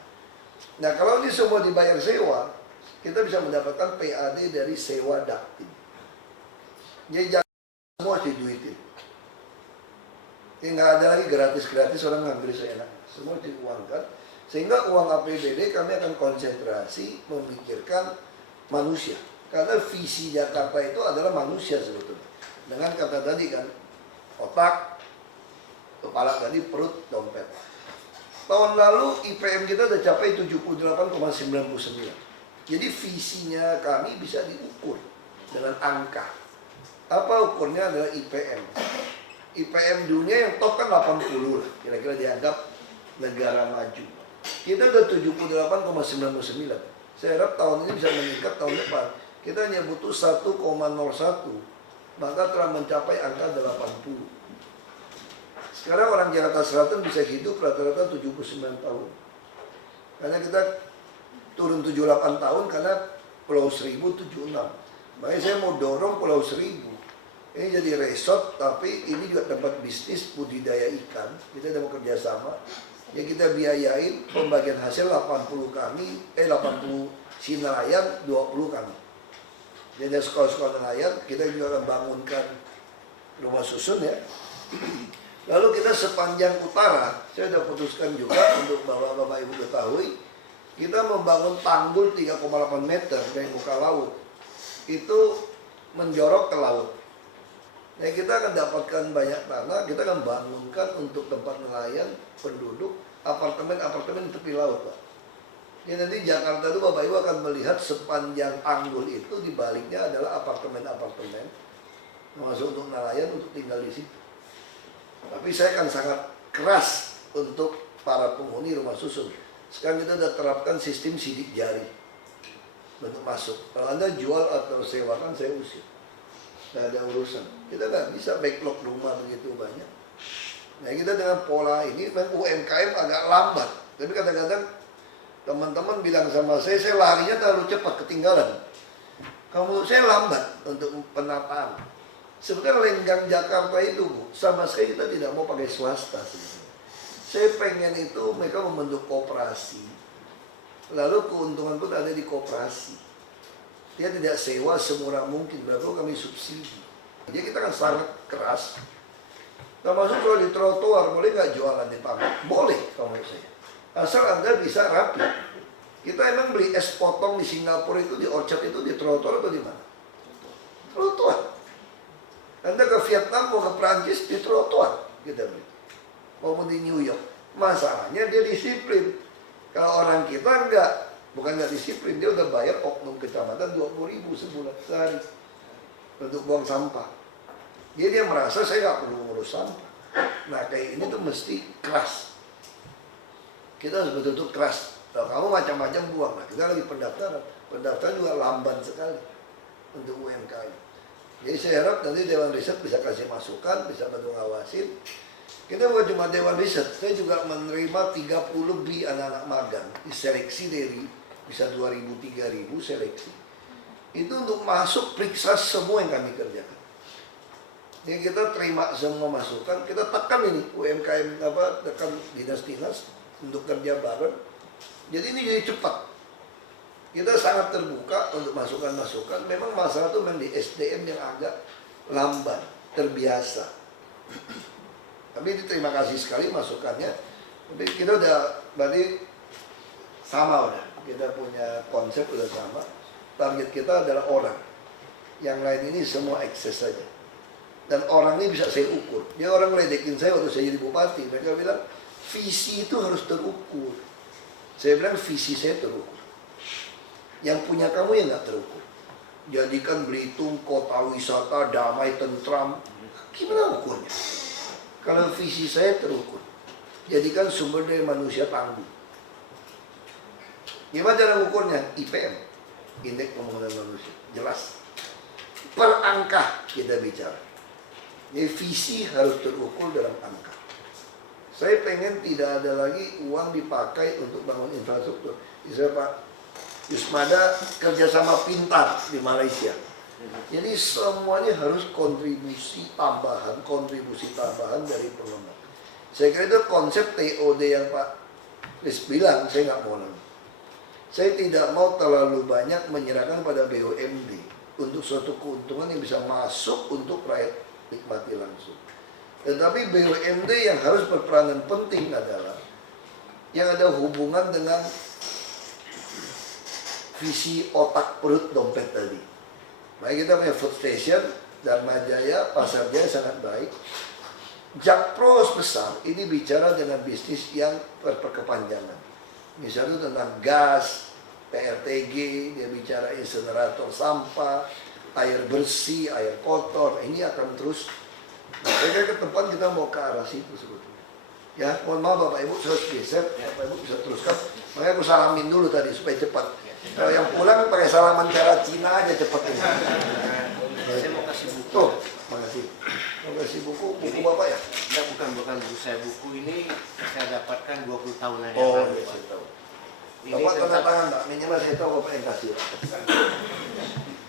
Nah kalau ini semua dibayar sewa, kita bisa mendapatkan PAD dari sewa ducting. Jadi jangan semua diduitin. Ini nggak ada lagi gratis-gratis orang ngambil seenak. Semua diuangkan. Sehingga uang APBD kami akan konsentrasi memikirkan manusia. Karena visi Jakarta itu adalah manusia sebetulnya. Dengan kata tadi kan, otak, kepala tadi, perut, dompet. Tahun lalu IPM kita udah capai 78,99. Jadi visinya kami bisa diukur dengan angka. Apa ukurnya adalah IPM. IPM dunia yang top kan 80 lah, kira-kira dianggap negara maju. Kita udah 78,99. Saya harap tahun ini bisa meningkat tahun depan. Kita hanya butuh 1,01, maka telah mencapai angka 80. Sekarang orang Jakarta Selatan bisa hidup rata-rata 79 tahun. Karena kita turun 78 tahun karena Pulau Seribu 76. Makanya saya mau dorong Pulau Seribu. Ini jadi resort, tapi ini juga tempat bisnis budidaya ikan. Kita ada mau kerjasama. Ya kita biayain pembagian hasil 80 kami, 80 si nelayan, 20 kami. Jadi ada sekolah-sekolah nelayan, kita juga akan bangunkan rumah susun ya. Lalu kita sepanjang utara, saya sudah putuskan juga untuk Bapak Ibu ketahui, kita membangun tanggul 3,8 meter dari muka laut. Itu menjorok ke laut. Nah, kita akan dapatkan banyak tanah, kita akan bangunkan untuk tempat nelayan, penduduk, apartemen-apartemen di tepi laut, Pak. Ya, nanti Jakarta itu Bapak Ibu akan melihat sepanjang tanggul itu di baliknya adalah apartemen-apartemen, termasuk untuk nelayan untuk tinggal di situ. Tapi saya akan sangat keras untuk para penghuni rumah susun. Sekarang kita sudah terapkan sistem sidik jari untuk masuk. Kalau Anda jual atau sewakan, saya usir. Tidak ada urusan. Kita nggak bisa backlog rumah begitu banyak. Nah, kita dengan pola ini, UMKM agak lambat. Tapi kadang-kadang teman-teman bilang sama saya larinya terlalu cepat, ketinggalan. Kamu, saya lambat untuk penataan. Sebetulnya lenggang Jakarta itu, Bu, sama sekali kita tidak mau pakai swasta sebetulnya. Saya pengen itu mereka membentuk koperasi. Lalu keuntungan pun ada di koperasi. Dia tidak sewa semurah mungkin, lalu kami subsidi. Jadi kita kan sangat keras. Termasuk kalau di trotoar, boleh nggak jualan di pangkat? Boleh, kalau saya. Asal Anda bisa rapi. Kita emang beli es potong di Singapura itu, di Orchard itu, di trotoar atau di mana? Trotoar. Anda ke Vietnam, mau ke Prancis, di trotoar kita beli. Mau di New York. Masalahnya dia disiplin. Kalau orang kita enggak, bukan nggak disiplin, dia udah bayar oknum kecamatan 20.000 sebulan sehari untuk buang sampah. Jadi dia merasa saya nggak perlu ngurus sampah. Nah kayak ini tuh mesti keras. Kita harus betul-betul keras. Kalau kamu macam-macam buang, nah kita lagi pendaftaran. Pendaftaran juga lamban sekali untuk UMKM. Jadi saya harap nanti Dewan Riset bisa kasih masukan, bisa bantu ngawasin. Kita bukan cuma Dewan Riset, saya juga menerima 30 lebih anak-anak magang. Diseleksi dari bisa 2.000, 3.000 seleksi. Itu untuk masuk periksa semua yang kami kerjakan. Jadi kita terima semua masukan, kita tekan ini UMKM tekan dinas-dinas untuk kerja bareng. Jadi ini jadi cepat. Kita sangat terbuka untuk masukan-masukan. Memang masalah itu memang di SDM yang agak lamban, terbiasa. Tapi terima kasih sekali masukannya. Tapi kita udah berarti sama udah. Kita punya konsep udah sama. Target kita adalah orang. Yang lain ini semua ekses saja. Dan orang ini bisa saya ukur. Dia orang ngeledekin saya waktu saya jadi bupati. Mereka bilang visi itu harus terukur. Saya bilang visi saya terukur. Yang punya kamu yang nggak terukur. Jadikan Belitung kota wisata damai tentram. Gimana ukurnya? Kalau visi saya terukur, jadikan sumber daya manusia tangguh. Gimana cara ukurnya? IPM, Indeks Pembangunan Manusia, jelas. Per angka kita bicara. Jadi visi harus terukur dalam angka. Saya pengen tidak ada lagi uang dipakai untuk bangun infrastruktur. Misalnya Pak Yusmada kerjasama pintar di Malaysia. Jadi semuanya harus kontribusi tambahan dari pengembangan. Saya kira itu konsep TOD yang Pak Kris bilang, saya nggak mau lagi. Saya tidak mau terlalu banyak menyerahkan pada BUMD untuk suatu keuntungan yang bisa masuk untuk rakyat nikmati langsung. Tetapi BUMD yang harus berperanan penting adalah yang ada hubungan dengan visi otak perut dompet tadi. Baik, kita punya food station, Dharma Jaya, Pasar Jaya sangat baik. Jakpros besar, ini bicara dengan bisnis yang berkepanjangan. Misalnya tentang gas, PRTG, dia bicara insenerator sampah, air bersih, air kotor, ini akan terus. Mereka ke depan kita mau ke arah situ sebetulnya. Ya, mohon maaf Bapak Ibu, saya harus geser, Bapak Ibu bisa teruskan. Makanya aku salamin dulu tadi supaya cepat. Kalau yang pulang pakai salaman cara Cina aja cepat ini. Saya mau kasih buku. Tuh, makasih. Mau kasih buku Bapak ya? Enggak, bukan buku saya. Buku ini saya dapatkan 20 tahunan yang Oh, lalu. iya, saya tahu. Ini Bapak tanda tentang tangan Mbak, minimal saya tahu Bapak yang kasih.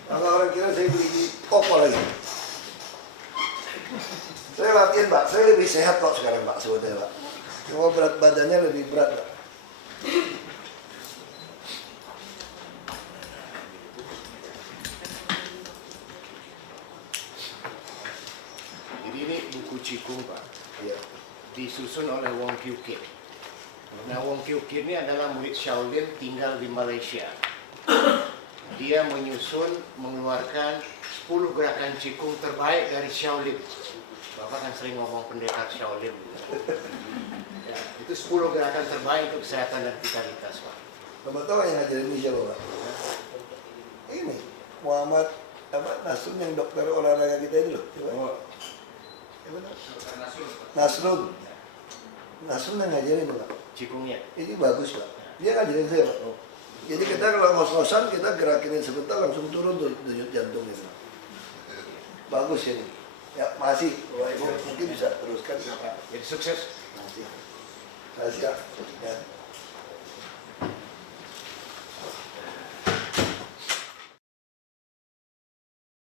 Kalau orang kira saya beli di toko lagi. Saya latihan Mbak, saya lebih sehat kok sekarang Mbak sebetulnya Mbak. Cuma berat badannya lebih berat Mbak. Jadi ini buku Cikung Pak, Iya. disusun oleh Wong Kyu Kit. Nah, Wong Kyu Kit ini adalah murid Shaolin tinggal di Malaysia. Dia menyusun, mengeluarkan 10 gerakan Cikung terbaik dari Shaolin. Bapak kan sering ngomong pendekar Shaolin. Ya, itu 10 gerakan terbaik untuk kesehatan dan vitalitas Pak. Bapak tahu yang ngajarin ini siapa Pak? Ini Muhammad Nasrun yang dokter olahraga kita ini loh. Coba. Nasrun. Nasrun yang ngajarin Pak. Cikungnya. Ini bagus Pak. Dia ngajarin saya Pak. Jadi kita kalau ngos-ngosan kita gerakinin sebentar langsung turun tuh denyut jantungnya. Bagus ini. Ya masih. Bapak Ibu mungkin bisa teruskan. Jadi sukses. Masih. Saya siap. Ya.